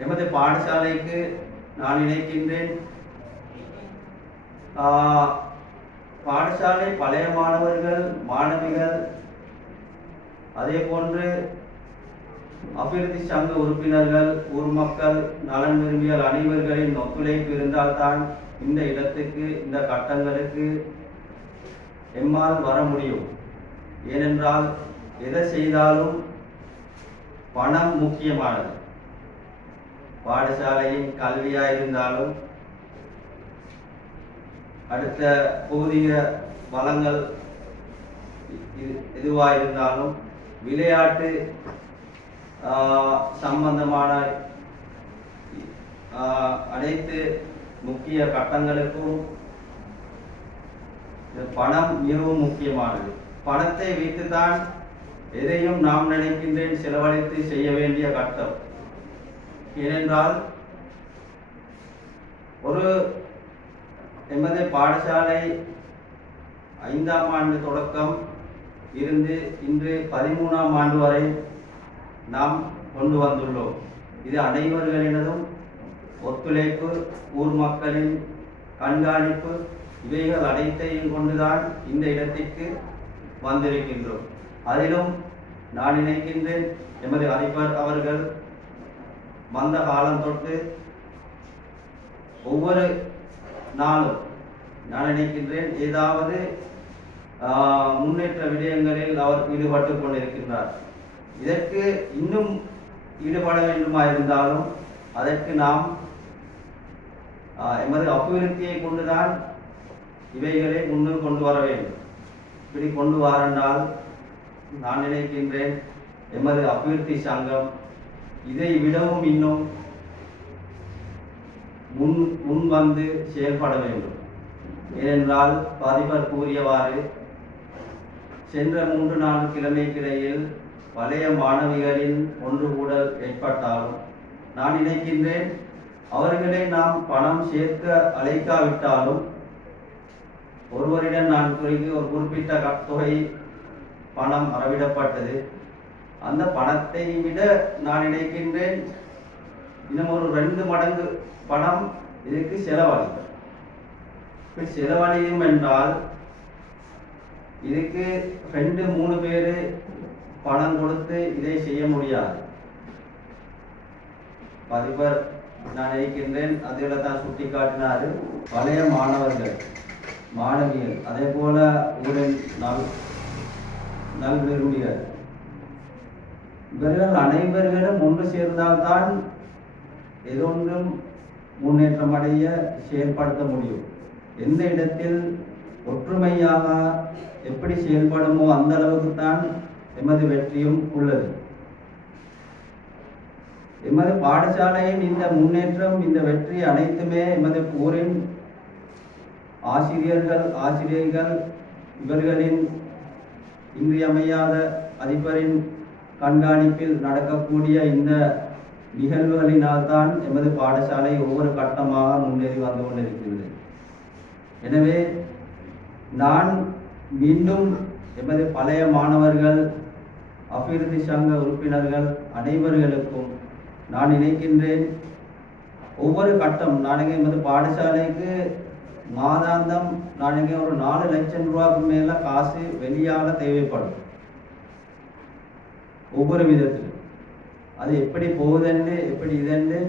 எமது பாடசாலைக்கு நான் நினைக்கின்றேன் பாடசாலை பழைய மாணவர்கள் மாணவிகள் அதே போன்று அபிவிருத்தி சங்க உறுப்பினர்கள் ஊர் மக்கள் நலன் விரும்பியல் அனைவர்களின் ஒத்துழைப்பு இருந்தால்தான் இந்த இடத்துக்கு இந்த கட்டங்களுக்கு எம்மால் வர முடியும். ஏனென்றால் எதை செய்தாலும் பணம் முக்கியமானது. பாடசாலையின் கல்வியாக இருந்தாலும் அடுத்த பௌதிக வளங்கள் எதுவாக இருந்தாலும் விளையாட்டு சம்பந்தமான அனைத்து முக்கிய கட்டங்களுக்கும் பணம் மிகவும் முக்கியமானது. பணத்தை வைத்துதான் எதையும் நாம் நினைக்கின்றேன் செலவழித்து செய்ய வேண்டிய கட்டம். ஏனென்றால் ஒரு எமது பாடசாலை 5ஆம் ஆண்டு தொடக்கம் இருந்து இன்று 13ஆம் ஆண்டு வரை நாம் கொண்டு வந்துள்ளோம். இது அனைவர்களினதும் ஒத்துழைப்பு, ஊர் மக்களின் கண்காணிப்பு இவைகள் அனைத்தையும் கொண்டுதான் இந்த இடத்திற்கு வந்திருக்கின்றோம். அதிலும் நான் நினைக்கின்றேன் எமது அதிபர் அவர்கள் வந்த காலம் தொட்டு ஒவ்வொரு நாளும் நான் நினைக்கின்றேன் ஏதாவது முன்னேற்ற விடயங்களில் அவர் ஈடுபட்டு கொண்டிருக்கின்றார். இதற்கு இன்னும் ஈடுபட வேண்டுமாயிருந்தாலும் அதற்கு நாம் எமது அபிவிருத்தியை கொண்டுதான் இவைகளை முன்னுக்கு கொண்டு வர வேண்டும். இப்படி கொண்டு வாரண்டால் நான் நினைக்கின்றேன் எமது அபிவிருத்தி சங்கம் இதை விடவும் இன்னும் முன் வந்து செயல்பட வேண்டும். ஏனென்றால் அதிபர் கூறியவாறு சென்ற 3-4 கிழமைக்கிடையில் பழைய மாணவிகளின் ஒன்று கூடல் ஏற்பட்டாலும் நான் நினைக்கின்றேன் அவர்களை நாம் பணம் சேர்க்க அழைக்காவிட்டாலும் ஒருவரிடம் நான் ஒரு குறிப்பிட்ட தொகை பணம் அறவிடப்பட்டது. அந்த பணத்தை விட நான் நினைக்கின்றேன் இன்னும் ஒரு 2 மடங்கு பணம் இதுக்கு செலவழிக்கும். செலவழியும் என்றால் இதுக்கு 2-3 பேர் பணம் கொடுத்து இதை செய்ய முடியாது. அதிபர் நான் நினைக்கின்றேன் அதில் தான் சுட்டி காட்டினார். பழைய மாணவிகள் அதே போல ஊரின் நல்விரும்பிகள் இவர்கள் அனைவர்களும் ஒன்று சேர்ந்தால்தான் எதொன்றும் முன்னேற்றம் அடைய செயல்படுத்த முடியும். எந்த இடத்தில் ஒற்றுமையாக எப்படி செயல்படுமோ அந்த அளவுக்கு தான் எமது வெற்றியும் உள்ளது. எமது பாடசாலையின் இந்த முன்னேற்றம் இந்த வெற்றி அனைத்துமே எமது ஊரின் ஆசிரியர்கள் இவர்களின் இன்றியமையாத அதிபரின் கண்காணிப்பில் நடக்கக்கூடிய இந்த நிகழ்வுகளினால்தான் எமது பாடசாலை ஒவ்வொரு கட்டமாக முன்னேறி வந்து கொண்டிருக்கிறது. எனவே நான் மீண்டும் எமது பழைய மாணவர்கள் அபிவிருத்தி சங்க உறுப்பினர்கள் அனைவர்களுக்கும் நான் நினைக்கின்றேன் ஒவ்வொரு கட்டம் நாளைக்கு எமது பாடசாலைக்கு மாதாந்தம் நாளைக்கு ஒரு 4 லட்சம் ரூபாய்க்கு மேலே காசு வெளியால தேவைப்படும். ஒவ்வொரு விதத்திலும் அது எப்படி போகுதுன்னு எப்படி இதுன்னு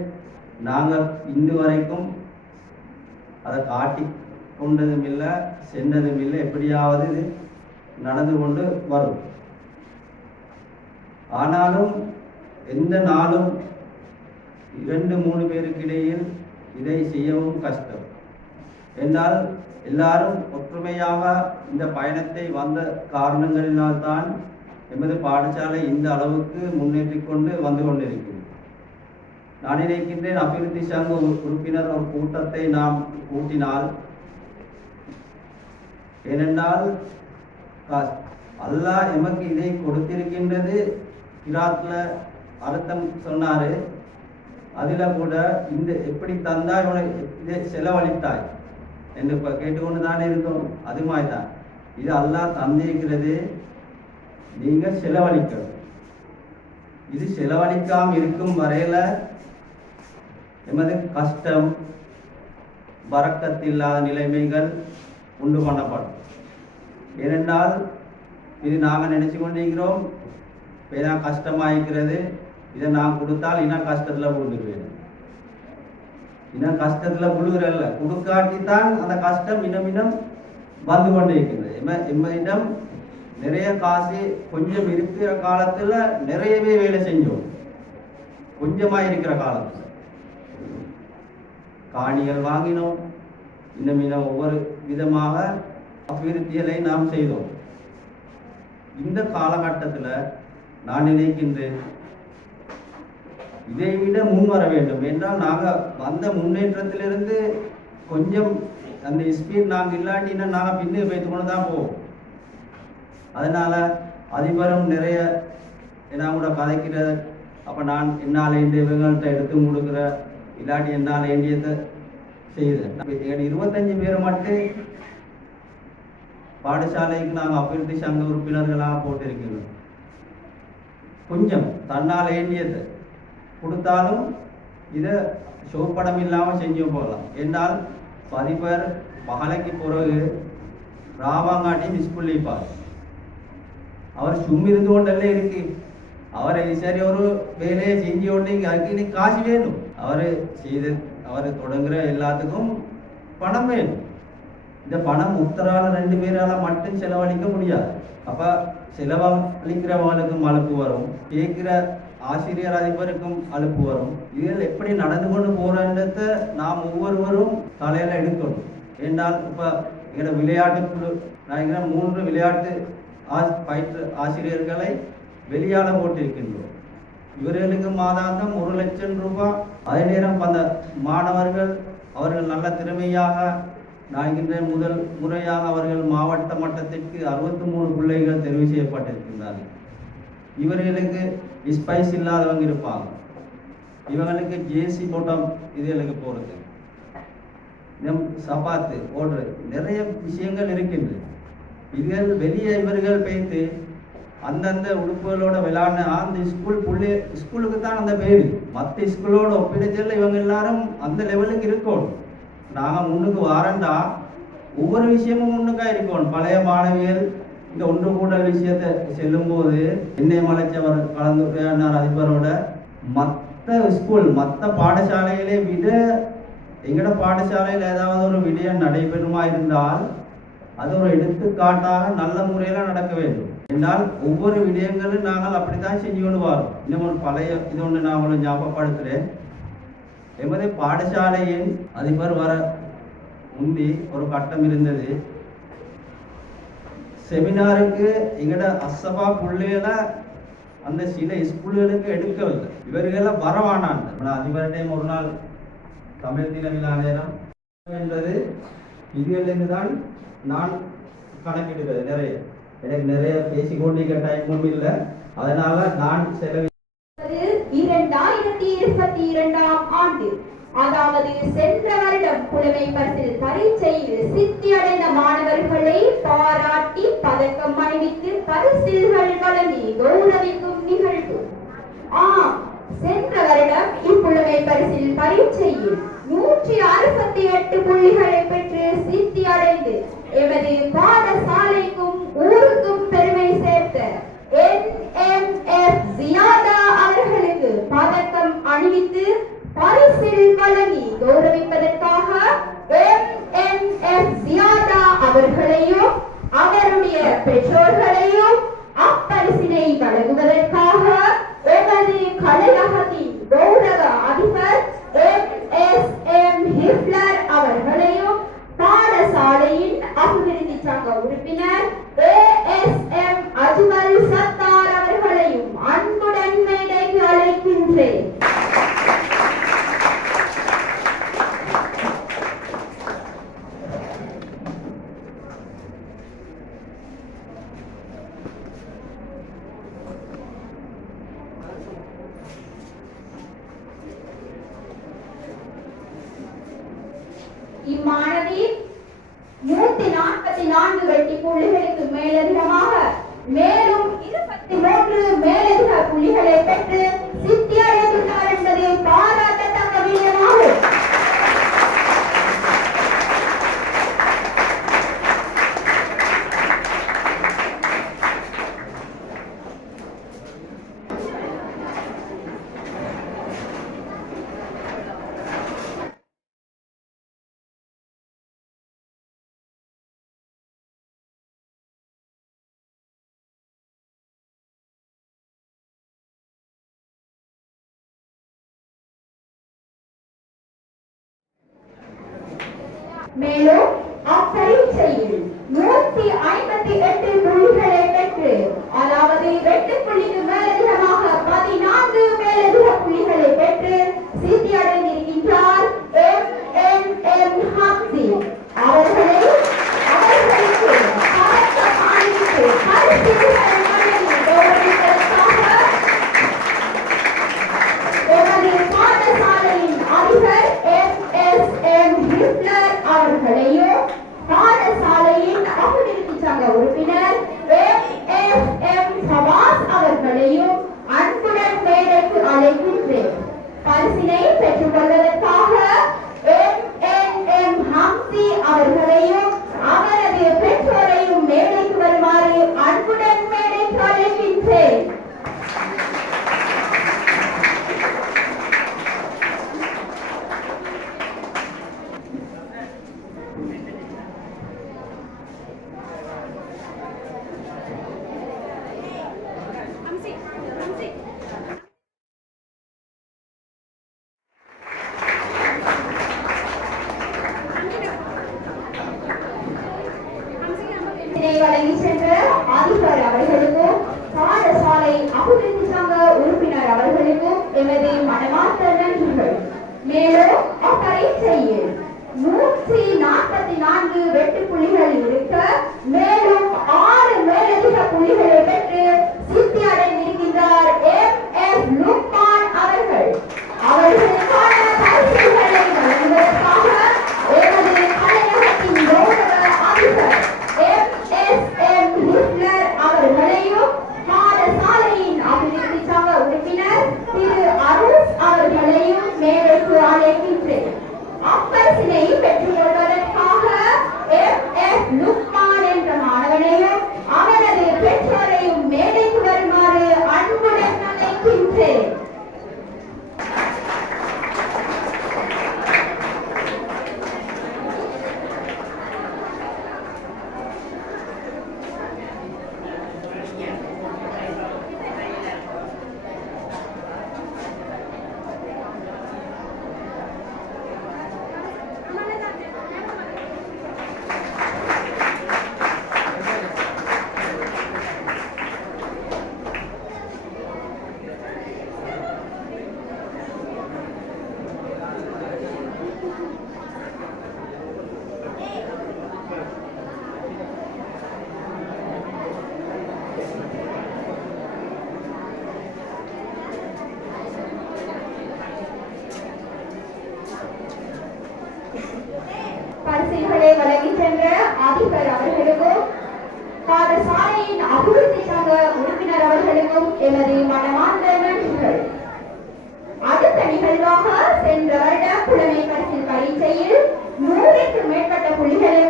நாங்கள் இன்று வரைக்கும் அதை காட்டி கொண்டதும் இல்லை சென்றதும் இல்லை. எப்படியாவது இது நடந்து கொண்டு வரும். ஆனாலும் எந்த நாளும் 2-3 பேருக்கு இடையில் இதை செய்யவும் கஷ்டம். என்றால் எல்லாரும் ஒற்றுமையாக இந்த பயணத்தை வந்த காரணங்களினால்தான் எமது பாடசாலை இந்த அளவுக்கு முன்னேற்றி கொண்டு வந்து கொண்டிருக்கிறது. நான் நினைக்கின்றேன் அபிவிருத்தி சங்க உறுப்பினர் ஒரு கூட்டத்தை நாம் கூட்டினால், ஏனென்றால் அல்லாஹ் எமக்கு இதை கொடுத்திருக்கின்றது. கிராத்ல அர்த்தம் சொன்னாரு. அதில் கூட இந்த எப்படி தந்தாய் இதை செலவழித்தாய் என்று இப்போ கேட்டுக்கொண்டு தானே இருக்கணும். அது மாதிரி தான் இது அல்லாஹ் தந்திருக்கிறது. நீங்கள் செலவழிக்கணும். இது செலவழிக்காமல் இருக்கும் வரையில் எமது கஷ்டம் பரக்கத்தில்லாத நிலைமைகள் உண்டு பண்ணப்படும். ஏனென்றால் இது நாங்கள் நினச்சி கொண்டிருக்கிறோம் ஏன்னா கஷ்டமாயிருக்கிறது, இதை நான் கொடுத்தால் இன்னும் கஷ்டத்தில் விழுந்துருவேன். இன்னும் கஷ்டத்தில் விழுகிறல்ல, கொடுக்காட்டித்தான் அந்த கஷ்டம் இன்னும் வந்து கொண்டே இருக்கிறது. எம்மிடம் நிறைய காசு கொஞ்சம் இருக்கிற காலத்தில் நிறையவே வேலை செஞ்சோம். கொஞ்சமாக இருக்கிற காலத்தில் காணிகள் வாங்கினோம். இன்னும் ஒவ்வொரு விதமாக அபிவிருத்திகளை நாம் செய்தோம். இந்த காலகட்டத்தில் நான் நினைக்கின்றேன் இதை விட முன் வர வேண்டும் என்றால் நாங்கள் வந்த முன்னேற்றத்திலிருந்து கொஞ்சம் அந்த ஸ்பீட் நாங்கள் இல்லாட்டினா நாங்கள் பின்னு வைத்து கொண்டு தான் போவோம். அதனால் அதிபரும் நிறைய என்ன கூட கதைக்கிற அப்போ நான் என்னால் வேண்டிய இவங்கள்ட்ட எடுத்து கொடுக்குற இல்லாட்டி என்னால் வேண்டியதை செய்தேன். 25 பேரை மட்டும் பாடசாலைக்கு நாங்கள் அபிவிருத்தி சங்க உறுப்பினர்களாக போட்டிருக்கிறோம். கொஞ்சம் தன்னால் வேண்டியது கொடுத்தாலும் இதை ஷோப்படம் இல்லாமல் செஞ்சு போகலாம். என்றால் பதிபர் பகலைக்கு பிறகு ராவாங்காட்டி மிஸ்புள்ளிப்பார். அவர் சும்மிருந்து கொண்டல்ல இருக்கு. அவரை சரி ஒரு வேலையை செஞ்சு கொண்டு அதுக்கு இன்னைக்கு காசு வேணும். அவர் தொடங்குற எல்லாத்துக்கும் பணம் வேணும். இந்த பணம் உத்தரால 2 பேரால மட்டும் செலவழிக்க முடியாது. அப்போ செலவழிக்கிறவங்களுக்கும் அலுப்பு வரும், கேட்கிற ஆசிரியர் அதிபருக்கும் அலுப்பு வரும். இதில் எப்படி நடந்து கொண்டு போகிறத நாம் ஒவ்வொருவரும் தலையில் எடுக்கணும். என்றால் இப்போ எங்களோட விளையாட்டு குழு நான் 3 விளையாட்டு பயிற்று ஆசிரியர்களை வெளியால போட்டிருக்கின்றோம். இவர்களுக்கு மாதாந்தம் 1 லட்சம் ரூபாய். அதே நேரம் அந்த மாணவர்கள் அவர்கள் நல்ல திறமையாக நாகின்ற முதல் முறையாக அவர்கள் மாவட்ட மட்டத்திற்கு 63 பிள்ளைகள் தெரிவு செய்யப்பட்டிருக்கின்றார்கள். இவர்களுக்கு ஸ்பைஸ் இல்லாதவங்க இருப்பாங்க, இவங்களுக்கு ஜேசி போட்டம் இதுகளுக்கு போகிறது, சப்பாத்து ஓடுறது, நிறைய விஷயங்கள் இருக்கின்றது. இதுகள் வெளியே இவர்கள் பேய்த்து அந்தந்த உடுப்புகளோட விளையாடின அந்த ஸ்கூலுக்கு தான் அந்த பேரு. மற்ற ஸ்கூலோட ஒப்பிடச்சல இவங்க எல்லாரும் அந்த லெவலுக்கு இருக்கணும். நாங்கள் முன்னுக்கு வாரண்டா ஒவ்வொரு விஷயமும் முன்னுக்கா இருக்கணும். பழைய மாணவியல் இந்த ஒன்று கூடல் விஷயத்தை செல்லும்போது என்னை மலைச்சவர் கலந்துரையாடினார் அதிபரோட. மற்ற பாடசாலைகளை விட எங்கட பாடசாலையில் ஏதாவது ஒரு விடயம் நடைபெறுமா இருந்தால் அது ஒரு எடுத்துக்காட்டாக நல்ல முறையில் நடக்க வேண்டும். என்றால் ஒவ்வொரு விடயங்களும் நாங்கள் அப்படித்தான் செஞ்சு கொண்டு வரோம். இன்னும் ஒரு பழைய இது ஒன்று நான் உங்களுக்கு ஞாபகப்படுத்துகிறேன். எமது பாடசாலையின் அதிபர் வர முந்தி ஒரு கட்டம் இருந்தது. செமினாருக்கு எங்கட அசபா பிள்ளைகளை அந்த சில ஸ்கூல்களுக்கு எடுக்கவில்லை. இவர்களை வரவானான் அதிபர்கிட்டையும் ஒரு நாள் தமிழ் தின விழா நேரம் என்பது இதுகளிலிருந்து தான் நான் கணக்கிடுகிறது. எனக்கு நிறைய பேசிக்கொண்டிருக்க டைமும் இல்லை, அதனால நான் செலவு 2022 ஆண்டு, அதாவது சென்ற வருடம் புலமை பரிசில் பரீட்சையில் சித்தி அடைந்த மாணவர்களை பாராட்டி பதக்கம் அணிவித்து பரிசில்கள் வழங்கி கௌரவிக்கும் நிகழ்வு. சென்ற வருடம் இப்புலமை பரிசில் பரீட்சையில் 168 புள்ளிகளை பெற்று சித்தி அடைந்து எமது பாடசாலைக்கும் ஊருக்கும் பெருமை சேர்த்த NMF ஜியாதா அவர்களுக்கு பதக்கம் அணிவித்து பரிசில் வழங்கி கௌரவிப்பதற்காக NMF ஜியாதா அவர்களையும் அவருடைய பெற்றோர்களையும் அப்பரிசினை வழங்குவதற்காக எமது கலையகத்தின் கௌரவ அதிபர் MSM ஹிப்லர் அவர்களையும் பாடசாலையின் அபிவிருத்தி சங்க உறுப்பினர் ASM அஜ்மல் சத்தார் அவர்களையும் அன்புடன் மேடைக்கு அழைக்கின்றேன். இம்மாணவி 144 வெட்டி புள்ளிகளுக்கு மேலதிகமாக மேலும் 23 மேலதிக புள்ளிகளை பெற்று சித்தி அடைந்துள்ளார் என்பது பாராட்டத்தக்க விஷயமாகும். மேலும் அப்பரீட்சையில் 158 புள்ளிகளை பெற்று, அதாவது 8 புள்ளிக்கு மேலதிகமாக 14 மேலதிக புள்ளிகளை பெற்று சித்தி அடைந்திருக்கின்றார் MNM ஹம்சி அவர்களை அவர்களுக்கு பதக்கம் அணிவித்து பரிசில்கள் வழங்கி கௌரவிப்பதற்காக எமது பாடசாலையின் அதிபர் MSM ஹிப்லர் அவர்களையும் பாடசாலையின் அபிவிருத்தி சங்க உறுப்பினர் MSM சபாஸ் அவர்களையும் அன்புடன் மேடைக்கு அழைக்கின்றேன். பரிசினை பெற்றுக் கொள்வதற்காக MNM ஹம்சி அவர்களையும் அவரது பெற்றோரையும் மேடைக்கு வருமாறு அன்புடன் மேடைக்கு அழைக்கின்றேன். வழங்கி சென்ற அதிபர் அவர்களுக்கும் பாடசாலை அபிவிருத்தி சங்க உறுப்பினர் அவர்களுக்கும் எமது மனமார்ந்த நன்றிகள். மேலும் பரீட்சையில் 144 வெட்டு புள்ளிகள் இருக்க மேலும் 6 மேலதிக புள்ளிகளை பெற்று சித்தி அடைந்திருக்கின்றார் MS லுக்மான் அவர்கள். அவர்களுக்கான பரிசுகளை வழங்குவதற்காக எமது கலையகத்தின் கௌரவ அதிபர் MSM ஹிட்லர் அவர்களையும் பாடசாலையின் அபிவிருத்தி சங்க உறுப்பினர் திரு அருஸ் அவர்களையும் மேடைக்கு அழைக்கின்றேன். அப்பரிசினை பெற்றுக் கொள்வதற்காக MS லுக்மான் என்ற மாணவனையும் அவனது பெற்றோரையும் மேடைக்கு வருமாறு அன்புடன் அழைக்கின்றேன். பரிசுகளை வழங்கி சென்ற அதிபர் அவர்களுக்கும் பாடசாலையின் அபிவிருத்தி சங்க உறுப்பினர் அவர்களுக்கும் எமது மனமார்ந்த நன்றிகள். அடுத்த நிகழ்வாக சென்ற வருட புலமை பரிசில் பரீட்சையில் 100க்கும் மேற்பட்ட புள்ளிகளை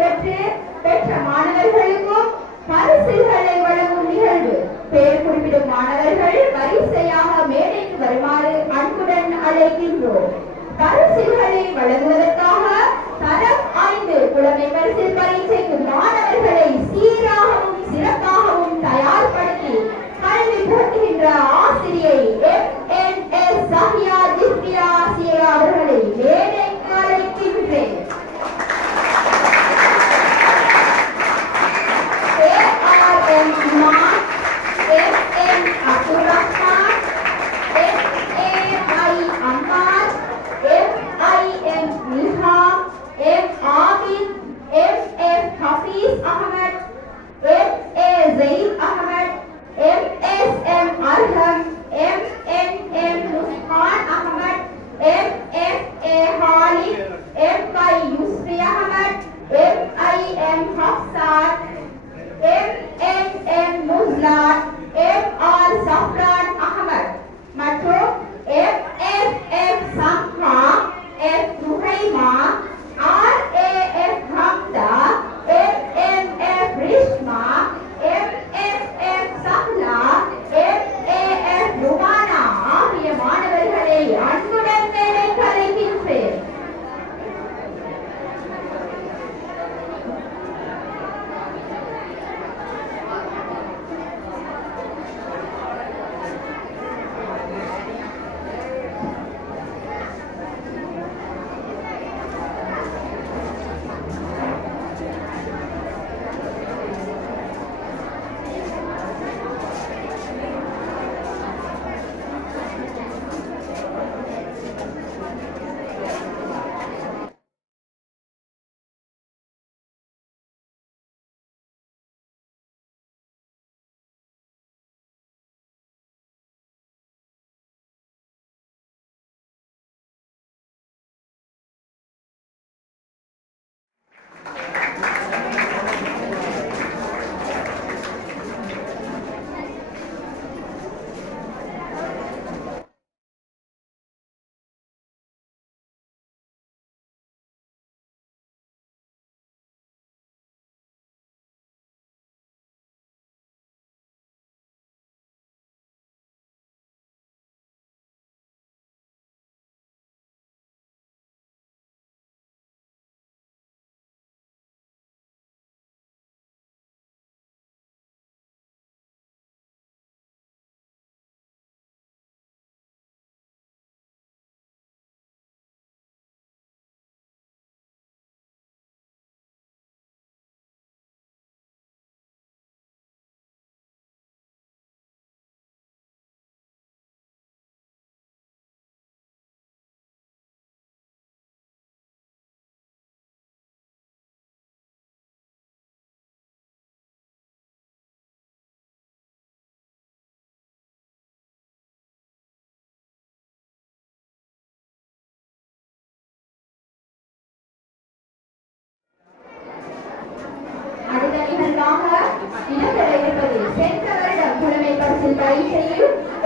பெற்ற மாணவர்களுக்கும் பரிசுகளை வழங்கும் நிகழ்வு. பெயர் குறிப்பிடும் மாணவர்கள் வரிசையாக மேடைக்கு வருமாறு அன்புடன் அழைக்கின்றோம். பரிசுகளை வழங்குவதற்காக தரம் 5 புலமை பரிசில் பரீட்சைக்கு மாணவர்களை சீராகவும் சிறப்பாகவும் தயார்படுத்தி கல்வி போற்றுகின்ற ஆசிரியை MNS சஹியா திவ்யா ஆசிரியா அவர்களை மேடைக்கு அழைக்கின்றேன். ARM Imman, FM Abdul Rahman, FAI Ammar, FIM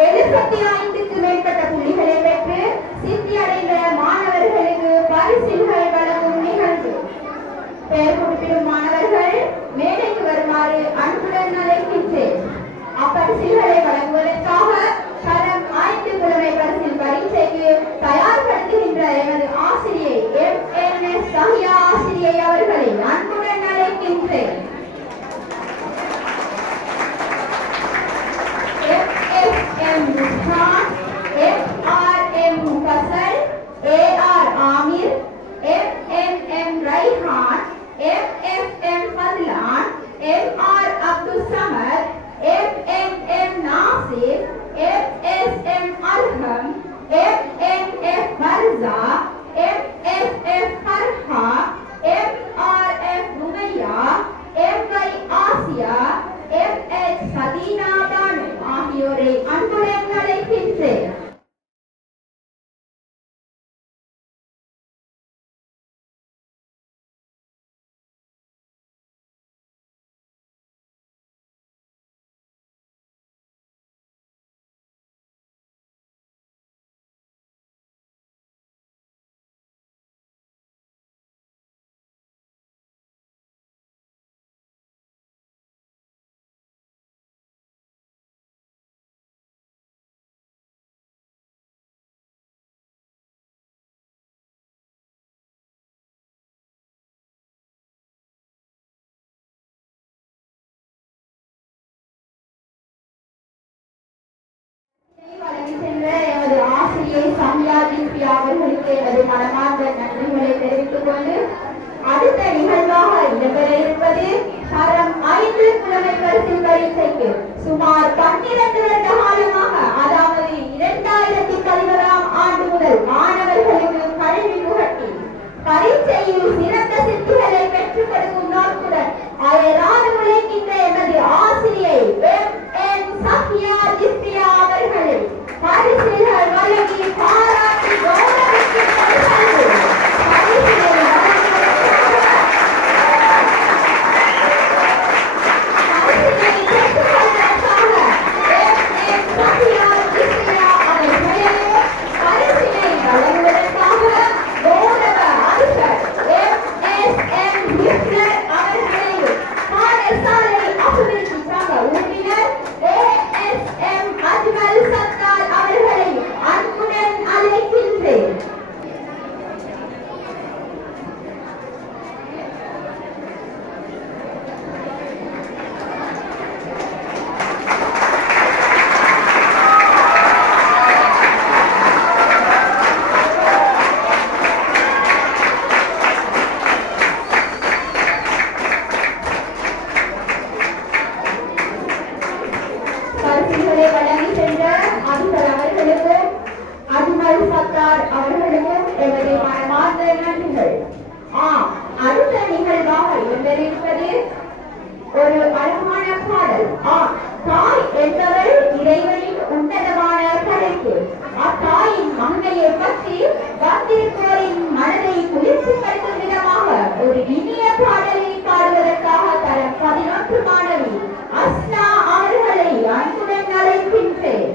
75க்கும் மேற்பட்ட புள்ளிகளை பெற்று சித்தி அடைந்த மாணவர்களுக்கு பரிசில்கள் வழங்கும் நிகழ்வு. பெயர் குறிப்பிடும் மாணவர்கள் மேடைக்கு வருமாறு அன்புடன் அழைக்கின்றேன். அப்பரிசில்களை வழங்குவதற்காக தரம் 5 புலமை பரிசில் பரீட்சைக்கு தயார்படுத்துகின்ற எமது ஆசிரியை MNS சஹியா ஆசிரியை அவர்களை அன்புடன் அழைக்கின்றேன். FFM Mushan, FRM Mufassal, AR Amir, FMM Raihan, FFM Fadlan, MR Abdul Samad, FMM Nasir, FSM Alham, FMF Barza, FFF Farha, FRF Rumayya, FY Asia, FH Sadina Banu ஆகியோரை அன்புடன் அழைக்கின்றேன். வழங்கி சென்ற எமது ஆசிரியை சந்தியா தீபியா அவர்களுக்கு எனது மனமார்ந்த நன்றிகளை தெரிவித்துக் கொண்டு அடுத்த நிகழ்வாக இடம்பெற இருப்பது தரம் 5 புலமை பரிசில் பரீட்சைக்கு சுமார் 12 வருட காலமாக, அதாவது 2011ஆம் ஆண்டு முதல் மாணவர்களுக்கு கல்வி புகட்டி பரீட்சையில் சிறந்த சித்திகளை பெற்றுக் கொடுக்கும் நோக்குடன் அயராது உழைக்கின்ற எமது ஆசிரியை MN சஹியா தீபியா அவர்களை பரிசில்கள் வழங்கி பாராட்டி கௌரவிக்கின்றார்கள். பரிசிலை வழங்கி சென்ற அதிபர் அவர்களுக்கும் அஜ்மல் சத்தார் அவர்களுக்கும் எமது மனமார்ந்த நன்றிகள். அடுத்த நிகழ்வாக இடம்பெறிருப்பது ஒரு அழகான பாடல். தாய் என்பவள் இறைவனின் உன்னதமான படைப்பு. அத்தாயின் மங்கையை பற்றி வந்திருப்போரின் மனதை குளிர்ச்சிப்படுத்தும் விதமாக ஒரு இனிய பாடலை பாடுவதற்காக தரம் 11 மாணவி அஸ்னா அவர்களை அன்புடன் அழைக்கின்றேன்.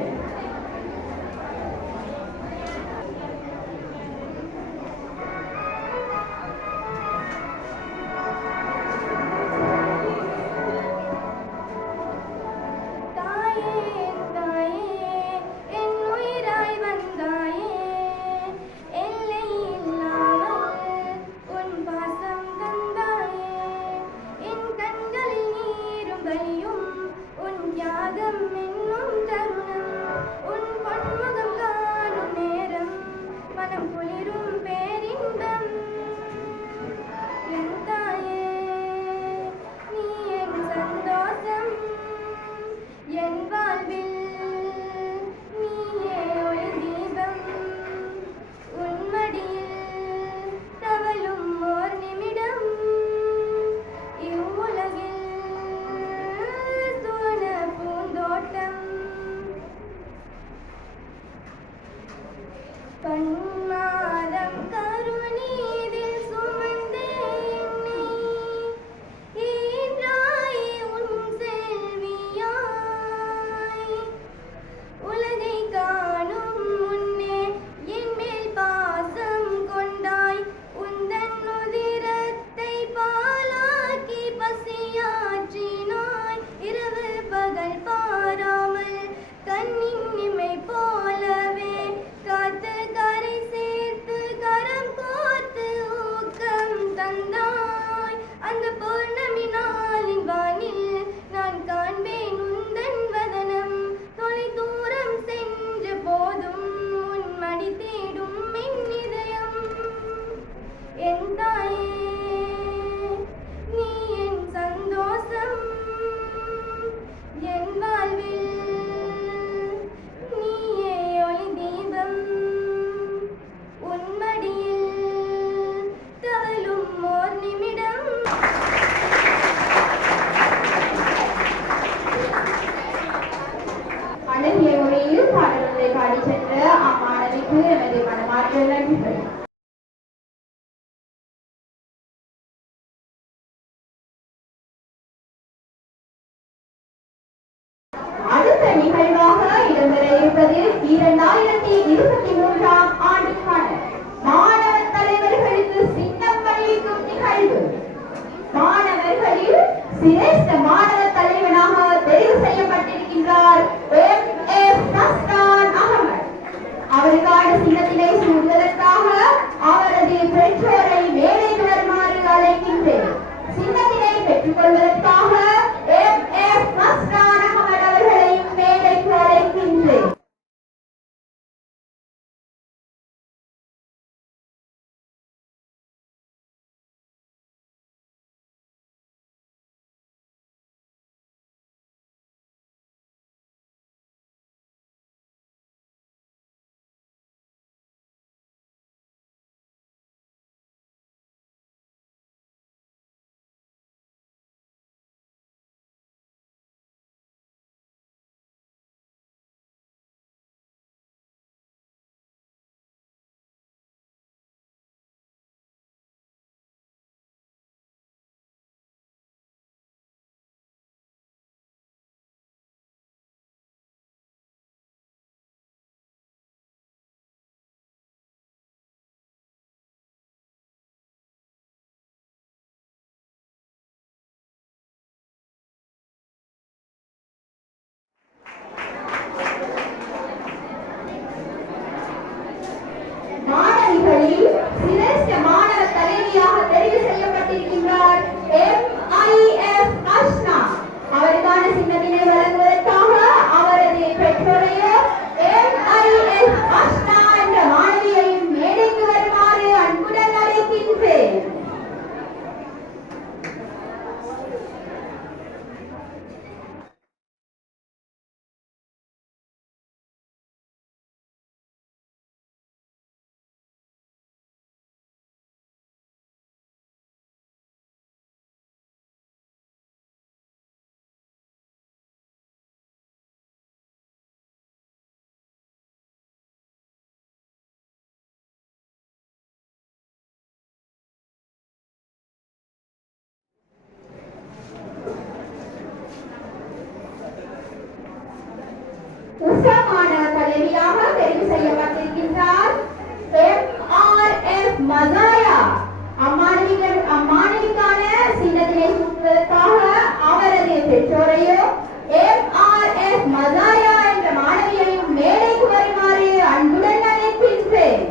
2023ஆம் ஆண்டுக்கான மாணவர் தலைவர்களுக்கு சின்னம் வழங்கும் நிகழ்வு. மாணவர்களில் சிரேஷ்ட மாணவர் தலைவனாக தெரிவு செய்யப்பட்டிருக்கின்றார் M.F. நஸ்ரான் அகமது. அவருக்கான சின்னத்தினை சூடுவதற்காக அவரது பெற்றோரை மேடைக்கு வருமாறு அழைக்கின்றேன். சின்னத்தினை பெற்றுக் கொள்வதற்காக M.F. நஸ்ரான் அகமது அவர்களையும் மேடைக்கு அழைக்கின்றேன். மாணவிகளில் சிரேஷ்ட மாணவர் தலைவியாக தெரிவு செய்யப்பட்டிருக்கின்றார் M.I.F. அஷ்னா. அவருக்கான சின்னத்தினை வழங்குவதற்காக அவரது பெற்றோரையோ M.I.F. அஷ்னா என்ற மாணவியையும் மேடைக்கு வருமாறு அன்புடன் அழைக்கின்றேன். மாணவர் தலைவியாக தெரிவு செய்யப்பட்டிருக்கின்றார் M.R.F. மசாயா. அம்மாணவிக்கான சின்னத்தினை சூட்டுவதற்காக அவரது பெற்றோரையோ M.R.F. மசாயா என்ற மாணவியையும் மேடைக்கு வருமாறு அன்புடன் அழைக்கின்றேன்.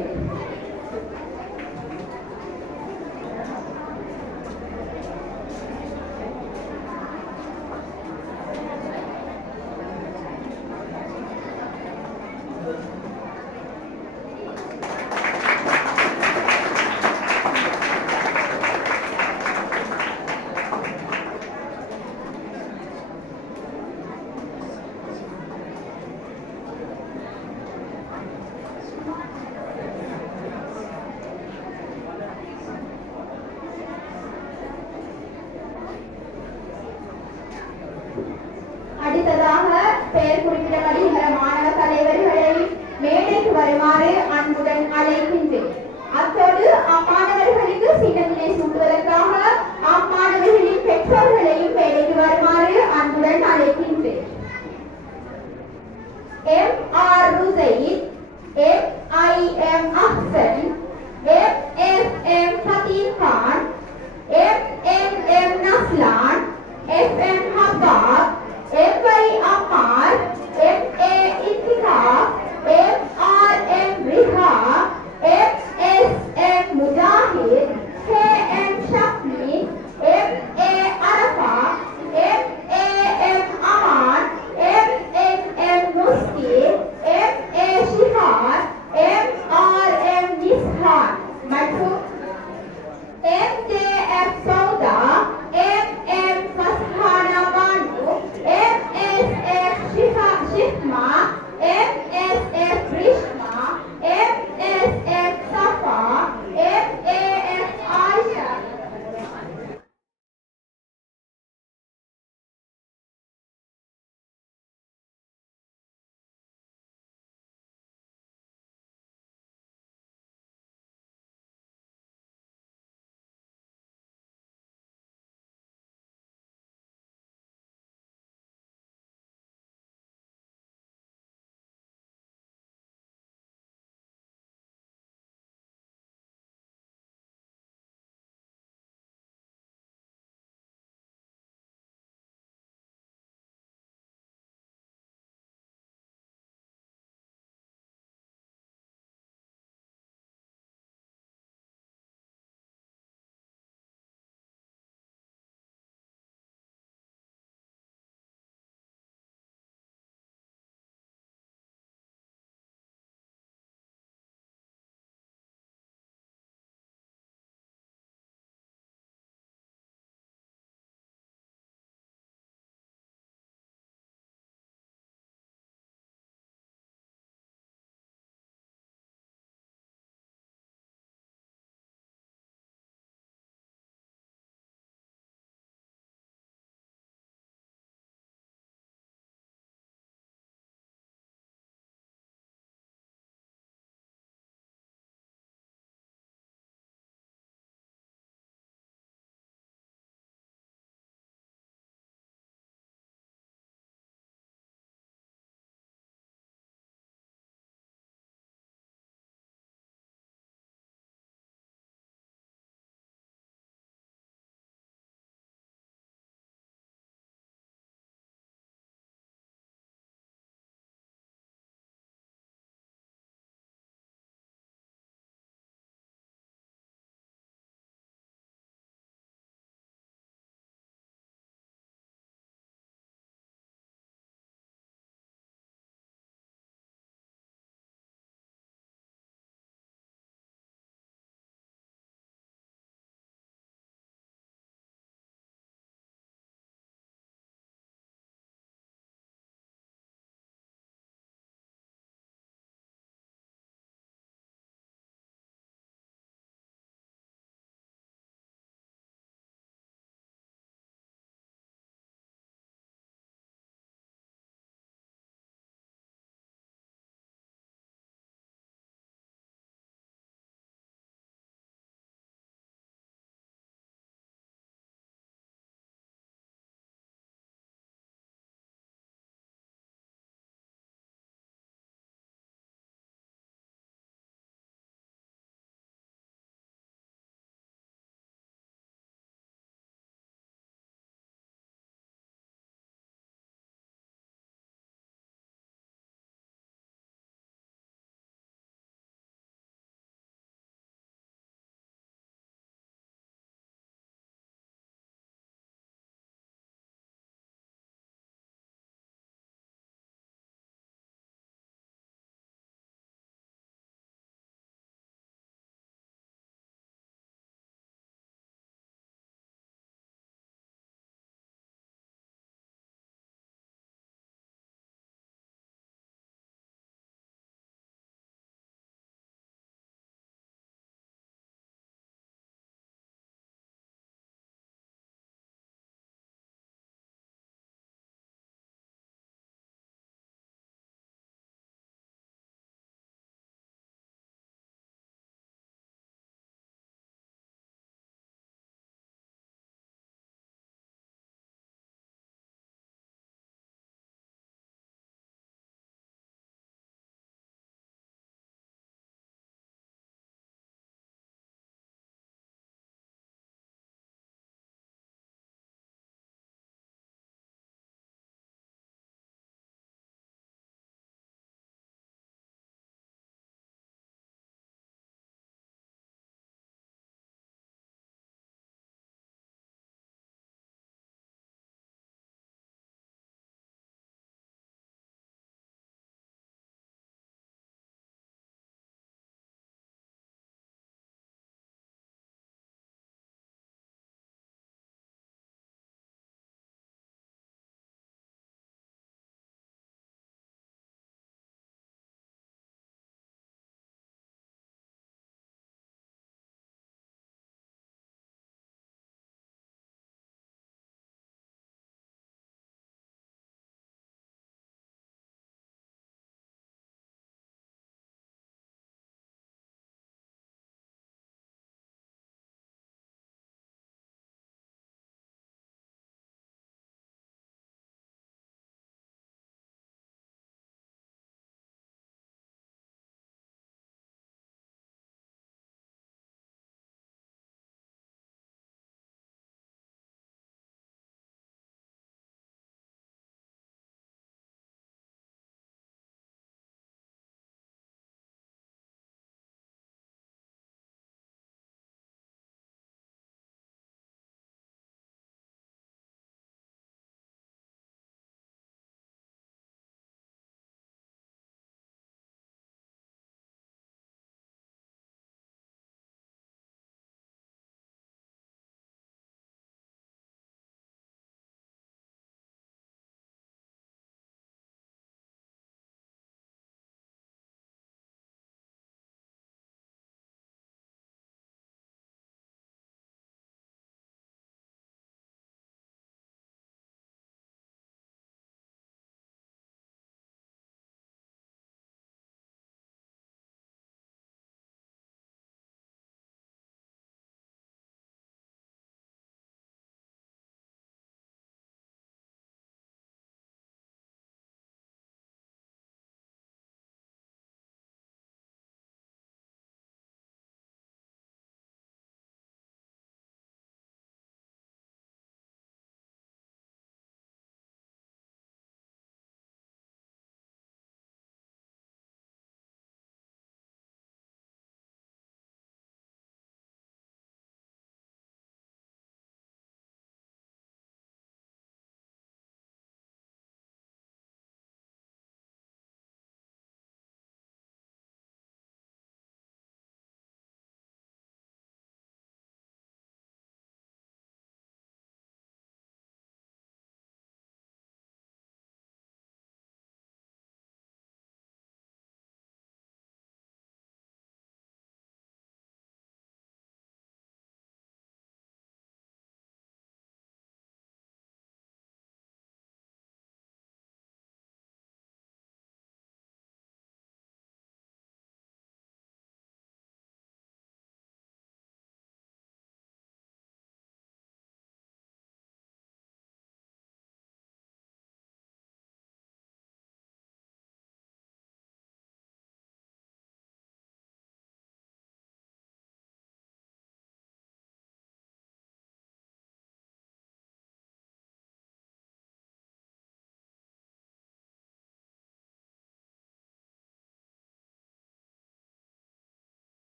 அடுத்ததாக பெயர் குறிப்பிடப்படுகின்ற மாணவ தலைவர்களை மேடைக்கு வருமாறு அன்புடன் அழைக்கின்றேன். அத்தோடு அம்மாணவர்களுக்கு சின்னத்தினை சூட்டுவதற்காக அம்மாணவர்களின் பெற்றோர்களையும் மேடைக்கு வருமாறு அன்புடன் அழைக்கின்றேன். M.R. ருசைத், M.I.M. அஹ்சன், M.F.M. ஃபதீல் Khan, M.M.M. Naslen, F.M. ஹப்பாப், F.I. அம்மார், F.A. இத்திகா, M.R.M.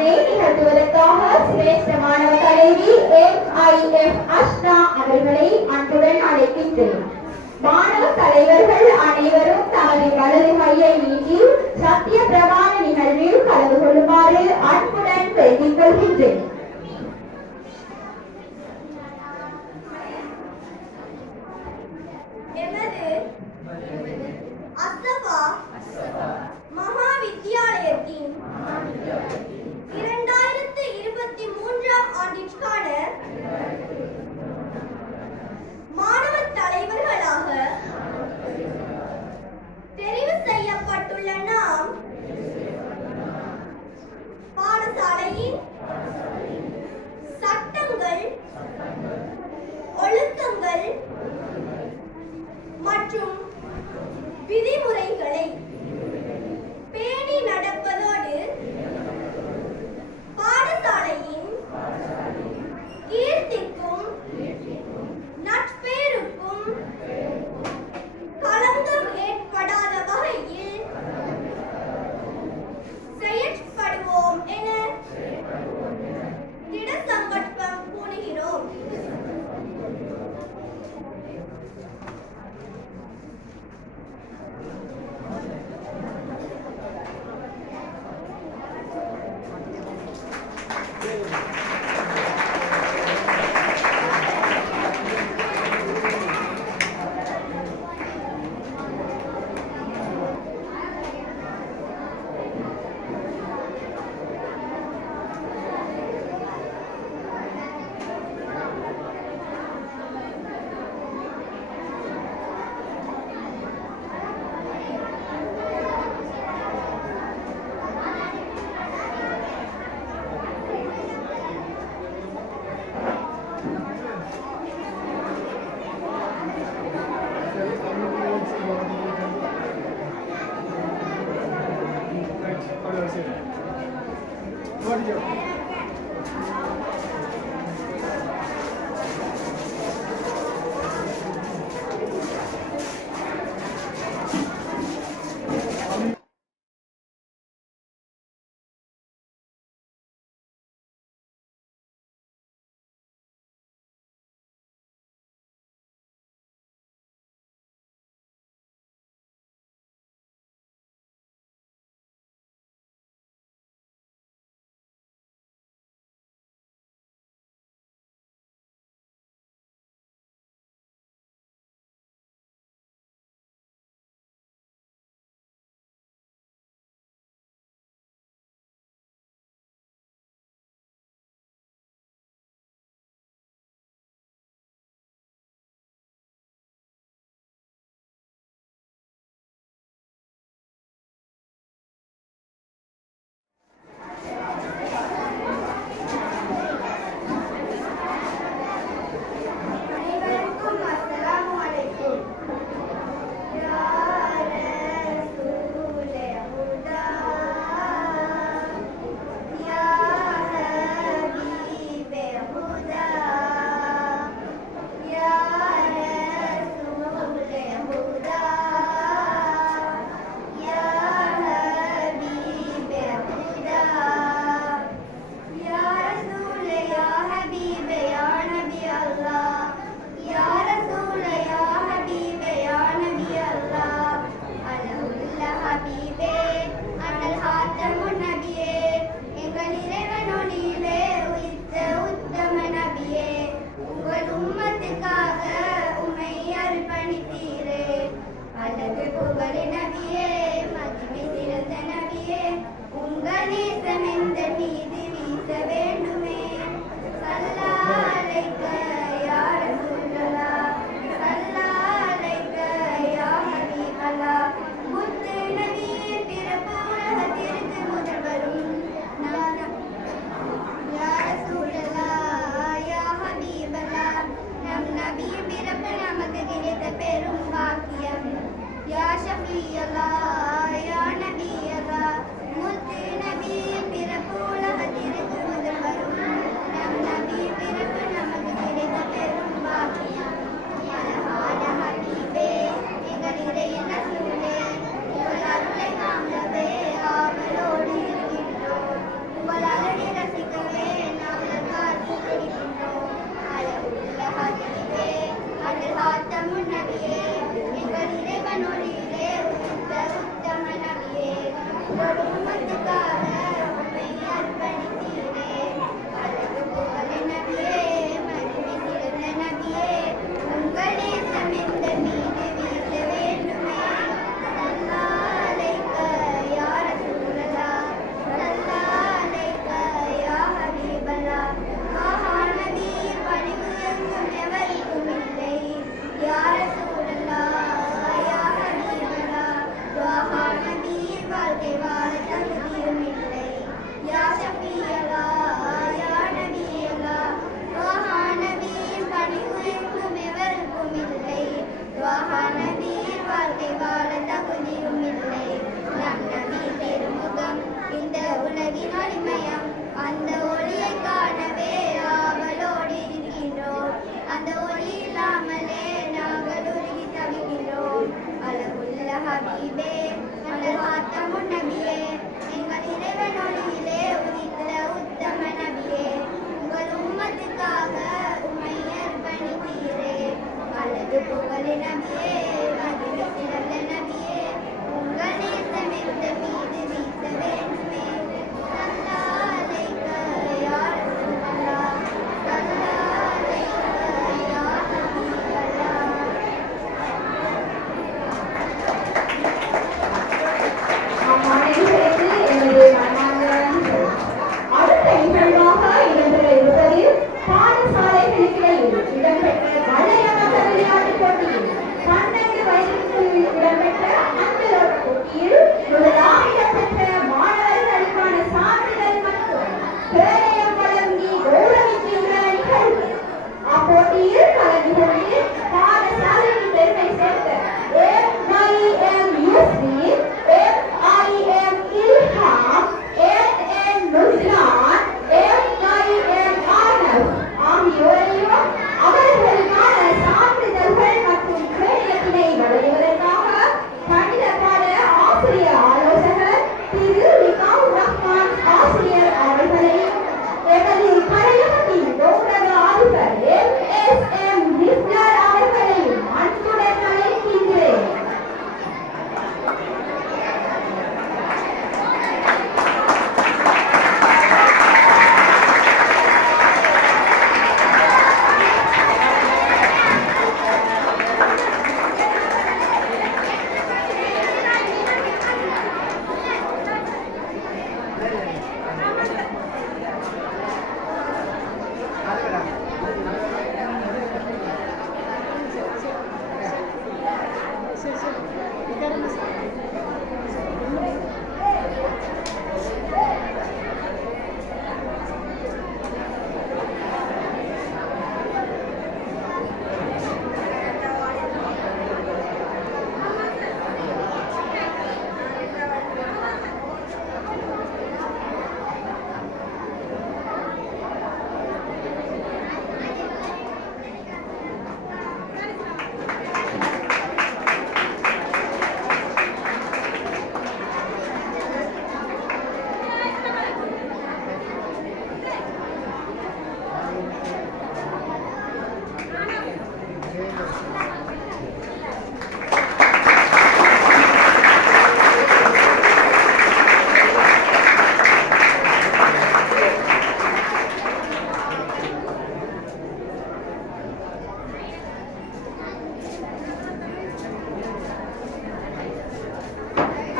இதனை நிகழ்த்துவதற்காக சிரேஷ்ட மாணவ தலைவி MIF அஷ்னா அவர்களை அன்புடன் அழைக்கின்றேன். மாணவ தலைவர்கள் அனைவரும் தமது வலது கையை நீட்டி சத்திய பிரமாண நிகழ்வில் கலந்து கொள்ளுமாறு அன்புடன் வேண்டிக் கொள்கின்றேன். அஸ்ஸபா மகாவித்தியாலயத்தின் 2023ஆம் ஆண்டிற்கான மாணவ தலைவர்களாக தெரிவு செய்யப்பட்டுள்ள நாம் பாடசாலையின் சட்டங்கள், ஒழுக்கங்கள் மற்றும் விதிமுறைகளை பேணி நடப்பதோடு பாடசாலையின் கீர்த்திக்கும் நட்பேருக்கும் களங்கம் ஏற்படாத வகையில் செயற்படுவோம் என திட சங்கல்பம் பூணுகிறோம். ஹபீபே மலகாத்தமுன் நபியே எங்கள் இறைவன் ஒளியிலே உதித்த உத்தம நபியே உங்கள் உம்மத்துக்காக உம்மை அர்ப்பணித்தீரே வலது புகழ் நபியே மதில் சிறந்த நபியே உங்கள் நேசமெத்த மீது வீச வேண்டுமே சல்லா அலைக்க யா ரசூலல்லாஹ் சல்லா அலைக்க யா ஹபீபல்லாஹ். அம்மாநிலத்திற்கு எனது மனமார்ந்த நன்றிகள். அடுத்த நிகழ்வாக இடம்பெற இருப்பது பாடசாலைகளுக்கிடையில் இடம்பெற்ற வளையமக விளையாட்டுப் போட்டியில் 12 வயதுக்குள் இடம்பெற்ற அந்தலோட்ட போட்டியில் முதலாயிரம் பெற்ற மாணவர்களுக்கான சான்றிதழ் மற்றும் கேடயம் வழங்கி கௌரவிக்கின்ற நிகழ்வு. அப்போட்டியில் கலந்து கொண்டு பாடசாலையின் பெருமை சேர்த்த FIM Yusreen, FIM Ilham, FN Nusran, FIM Anas ஆகியோரையும் அவர்களுக்கான சான்றிதழ்கள் மற்றும் கேடயத்தினை வழங்குவதற்காக கணித பாட ஆசிரியர் ஆலோசகர் திரு ரிகாவுர் ரஹ்மான் ஆசிரியர் அவர்களையும் எமது கலையகத்தின் கௌரவ அதிபர் MSM ரிஸ்லர் அவர்களையும் அன்புடன் அழைக்கின்றேன்.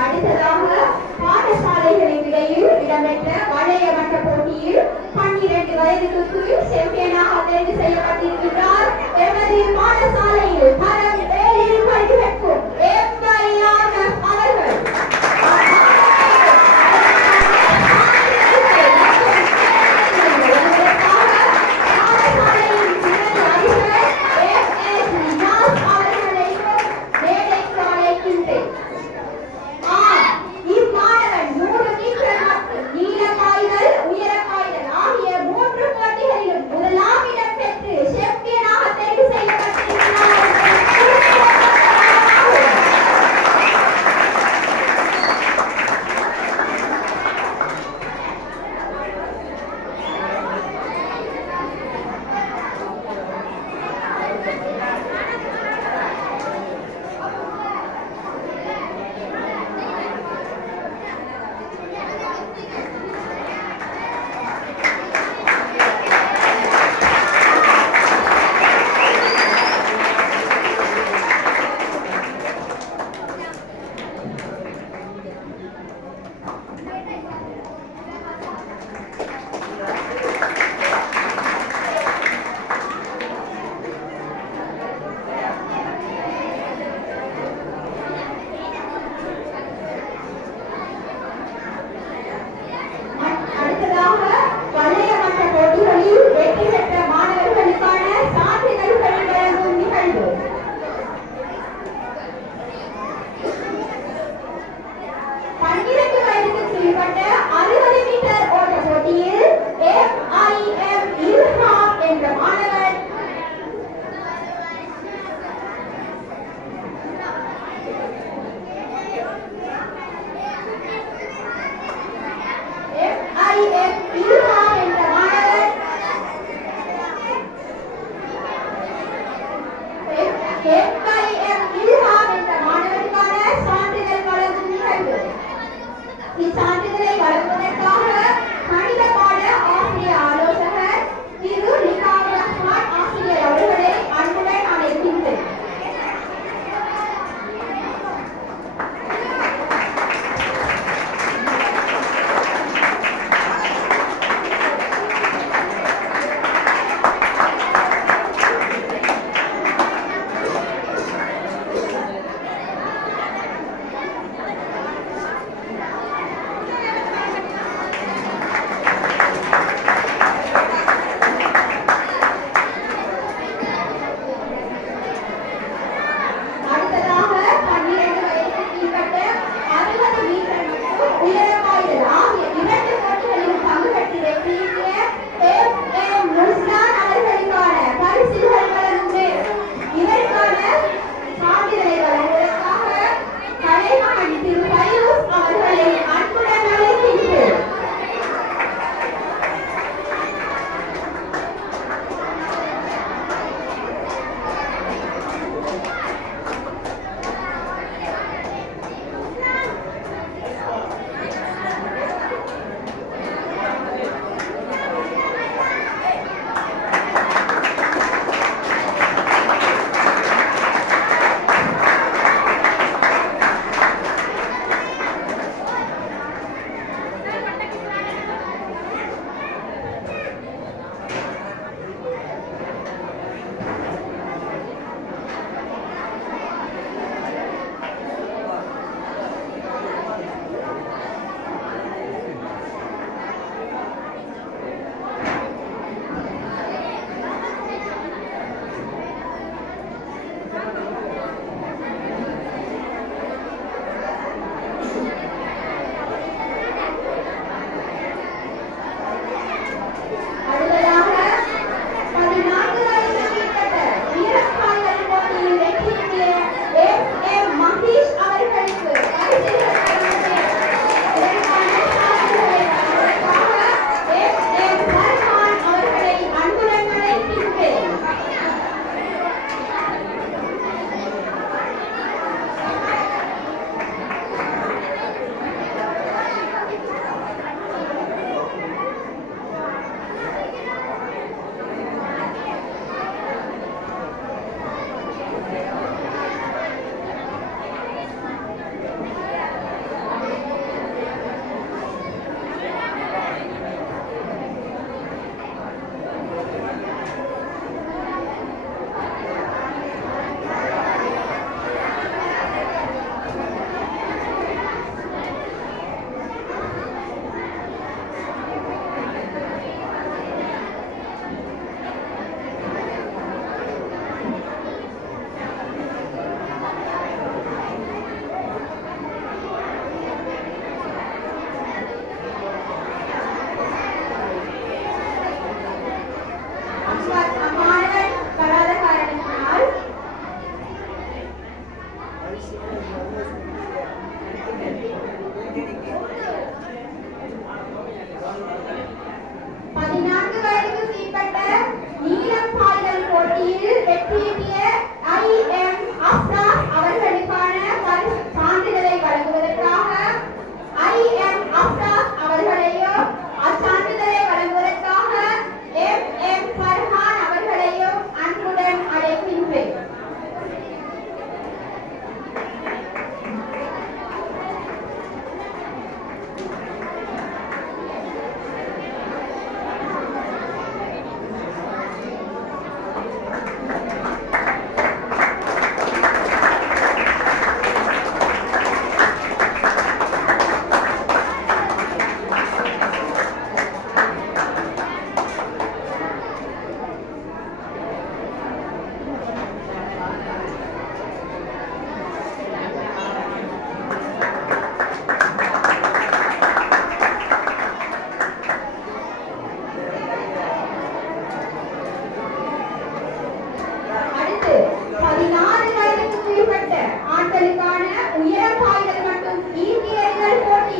அடுத்ததாக பாடசாலைகளுக்கிடையில் இடம்பெற்ற வளைய மட்ட போட்டியில் 12 வயதுக்குள் சாம்பியனாக தேர்வு செய்யப்பட்டிருக்கிறார். எமது பாடசாலையில் தரம் 7 கல்வி கற்கும் FIM அவர்கள். பாடசாலையின் சிறந்த அதிபர் FS நியாஸ் அவர்களையும் மேடைக்கு அழைக்கின்றேன். இம்மாணவன் 100 மீட்டர் மற்றும் நீள பாய்தல், உயர பாய்தல் ஆகிய 3 போட்டிகளிலும் முதலாம் இடம் பெற்று சாம்பியனாக தேர்வு செய்யப்பட்டிருக்கிறார்.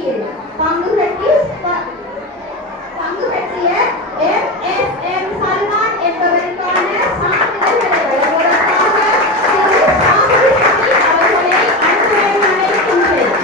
போட்டியில் பங்கு பெற்றிய MSM சல்மான் என்பவருக்கான சான்றிதழ்களை வழங்குவதற்காக திரு சாகுல் ஹமீத் அவர்களை அன்புடன் அழைக்கின்றேன்.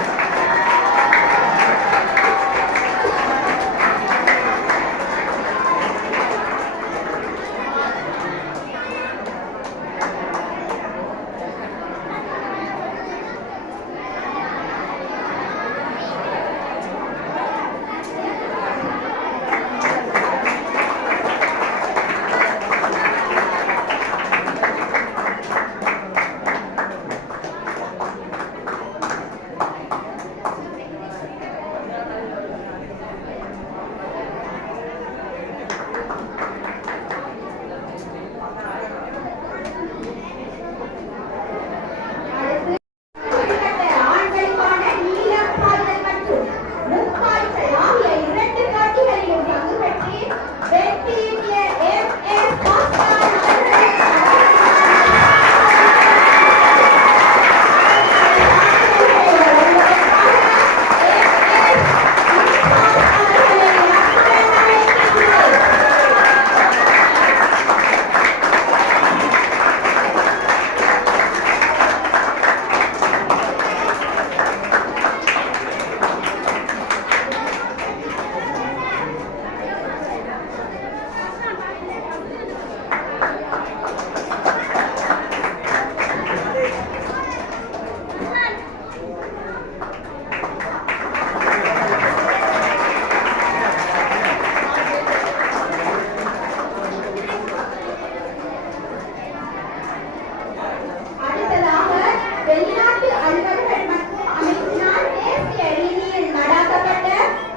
வெளிநாட்டு அலுவலர்கள் மற்றும் அமைப்பினால் தேசிய ரீதியில் நடாத்தப்பட்ட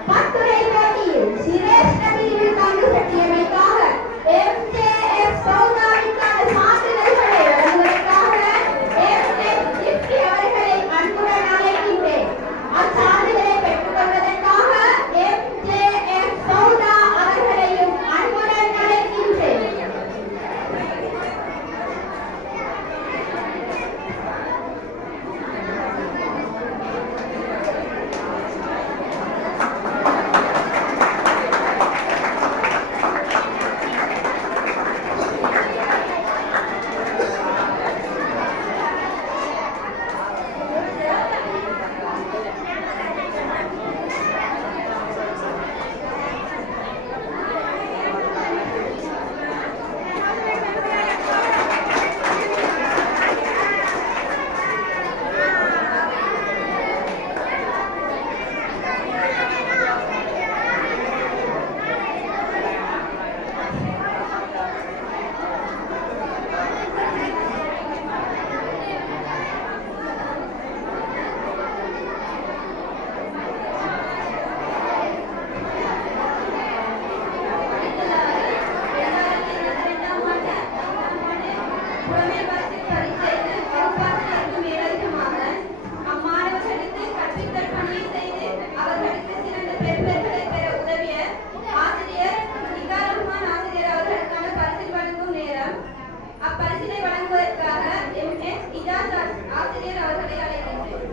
பத்துரை போட்டியில் சிரேஷ்ட பிரிவில் பங்கு பெற்றியமைக்காக MJF சௌதாவிற்கான சான்றிதழ்களை வழங்குவதற்காக MJF ஜிப்டி அவர்களை அன்புடன் அழைக்கின்றேன். அச்சான்றிதழை பெற்றுக் கொள்வதற்காக MJF சௌதா அவர்களையும் அன்புடன் அழைக்கின்றேன். அப்பரிசினை வழங்குவதற்காக MS இஜாஸ் ஆசிரியர் அவர்களை அழைக்கின்றேன்.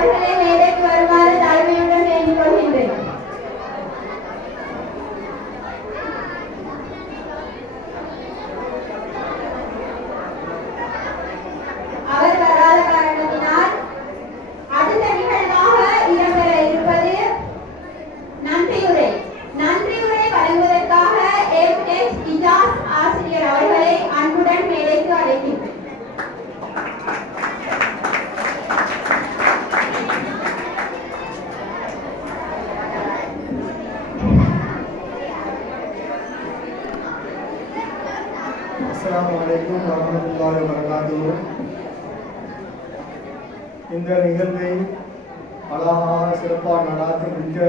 அவர்களை மேடைக்கு வருமாறு தாழ்மையுடன் வேண்டிக் கொள்கின்றேன். அவர் வராத காரணத்தினால் அடுத்த நிகழ்வாக இடம்பெற இருப்பது நன்றியுரை. நன்றியுரை வழங்குவதற்காக எம்எஸ் இஜாஸ் ஆசிரியர் அவர்களை அன்புடன் மேடைக்கு அழைக்கின்றேன். அஸ்ஸலாமு அலைக்கும் வரஹ்மத்துல்லாஹி வபரகாத்துஹு. இந்த நிகழ்வை அழகாக சிறப்பாக நடாத்தி முடிக்க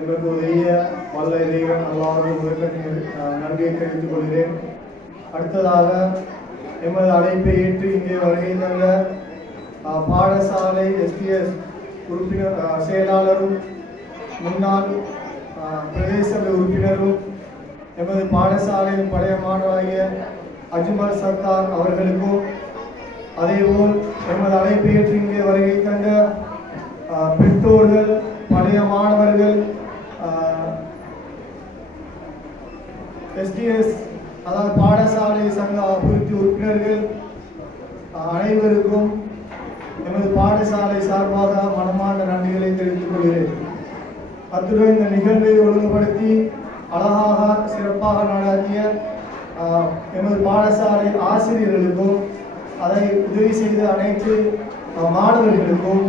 எமக்கு உதவிய வல்ல இறைவன் அல்லாஹ்வுக்கு நன்றியை தெரிவித்துக் கொள்கிறேன். அடுத்ததாக எமது அழைப்பை ஏற்று இங்கே வருகை தந்த பாடசாலை எஸ்டிஎஸ் உறுப்பினர் செயலாளரும் முன்னாள் பிரதேச சபை உறுப்பினரும் எமது பாடசாலையின் பழைய மாணவராகிய அஜ்மல் சர்தார் அவர்களுக்கும் அதேபோல் எமது அழைப்பை ஏற்று இங்கே வருகை தந்த பெற்றோர்கள், பழைய மாணவர்கள், எஸ்டிஎஸ் அதாவது பாடசாலை சங்க அபிவிருத்தி உறுப்பினர்கள் அனைவருக்கும் எமது பாடசாலை சார்பாக மனமார்ந்த நன்றிகளை தெரிவித்துக் கொள்கிறேன். அத்துடன் இந்த நிகழ்வை ஒழுங்குபடுத்தி அழகாக சிறப்பாக நடாத்திய எமது பாடசாலை ஆசிரியர்களுக்கும் அதை உதவி செய்த அனைத்து மாணவர்களுக்கும்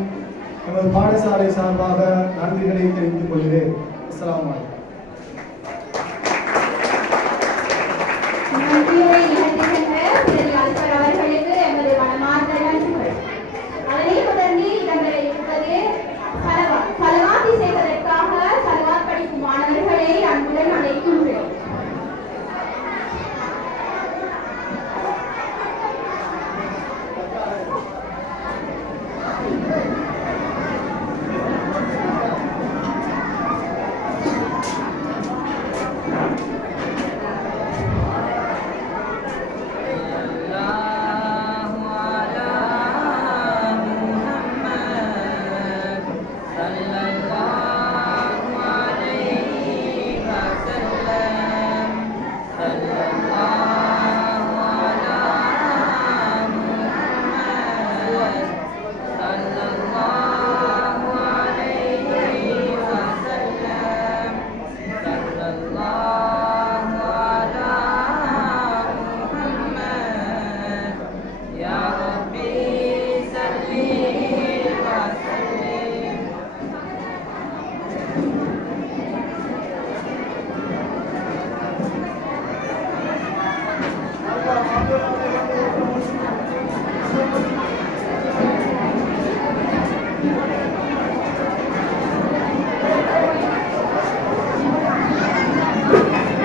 எமது பாடசாலை சார்பாக நன்றிகளை தெரிவித்துக் கொள்கிறேன். அஸ்ஸலாமு அலைக்கும். நன்றியுரை நிகழ்த்துகின்ற திரு அல்பர் அவர்களுக்கு எமது மனமார்ந்த நன்றிகள். அதனை தொடர்ந்து இடம்பெற இருப்பது சலவாத்தி செய்வதற்காக சலவாத் படிக்கும் மாணவர்களை அன்புடன் அழைக்கின்றேன்.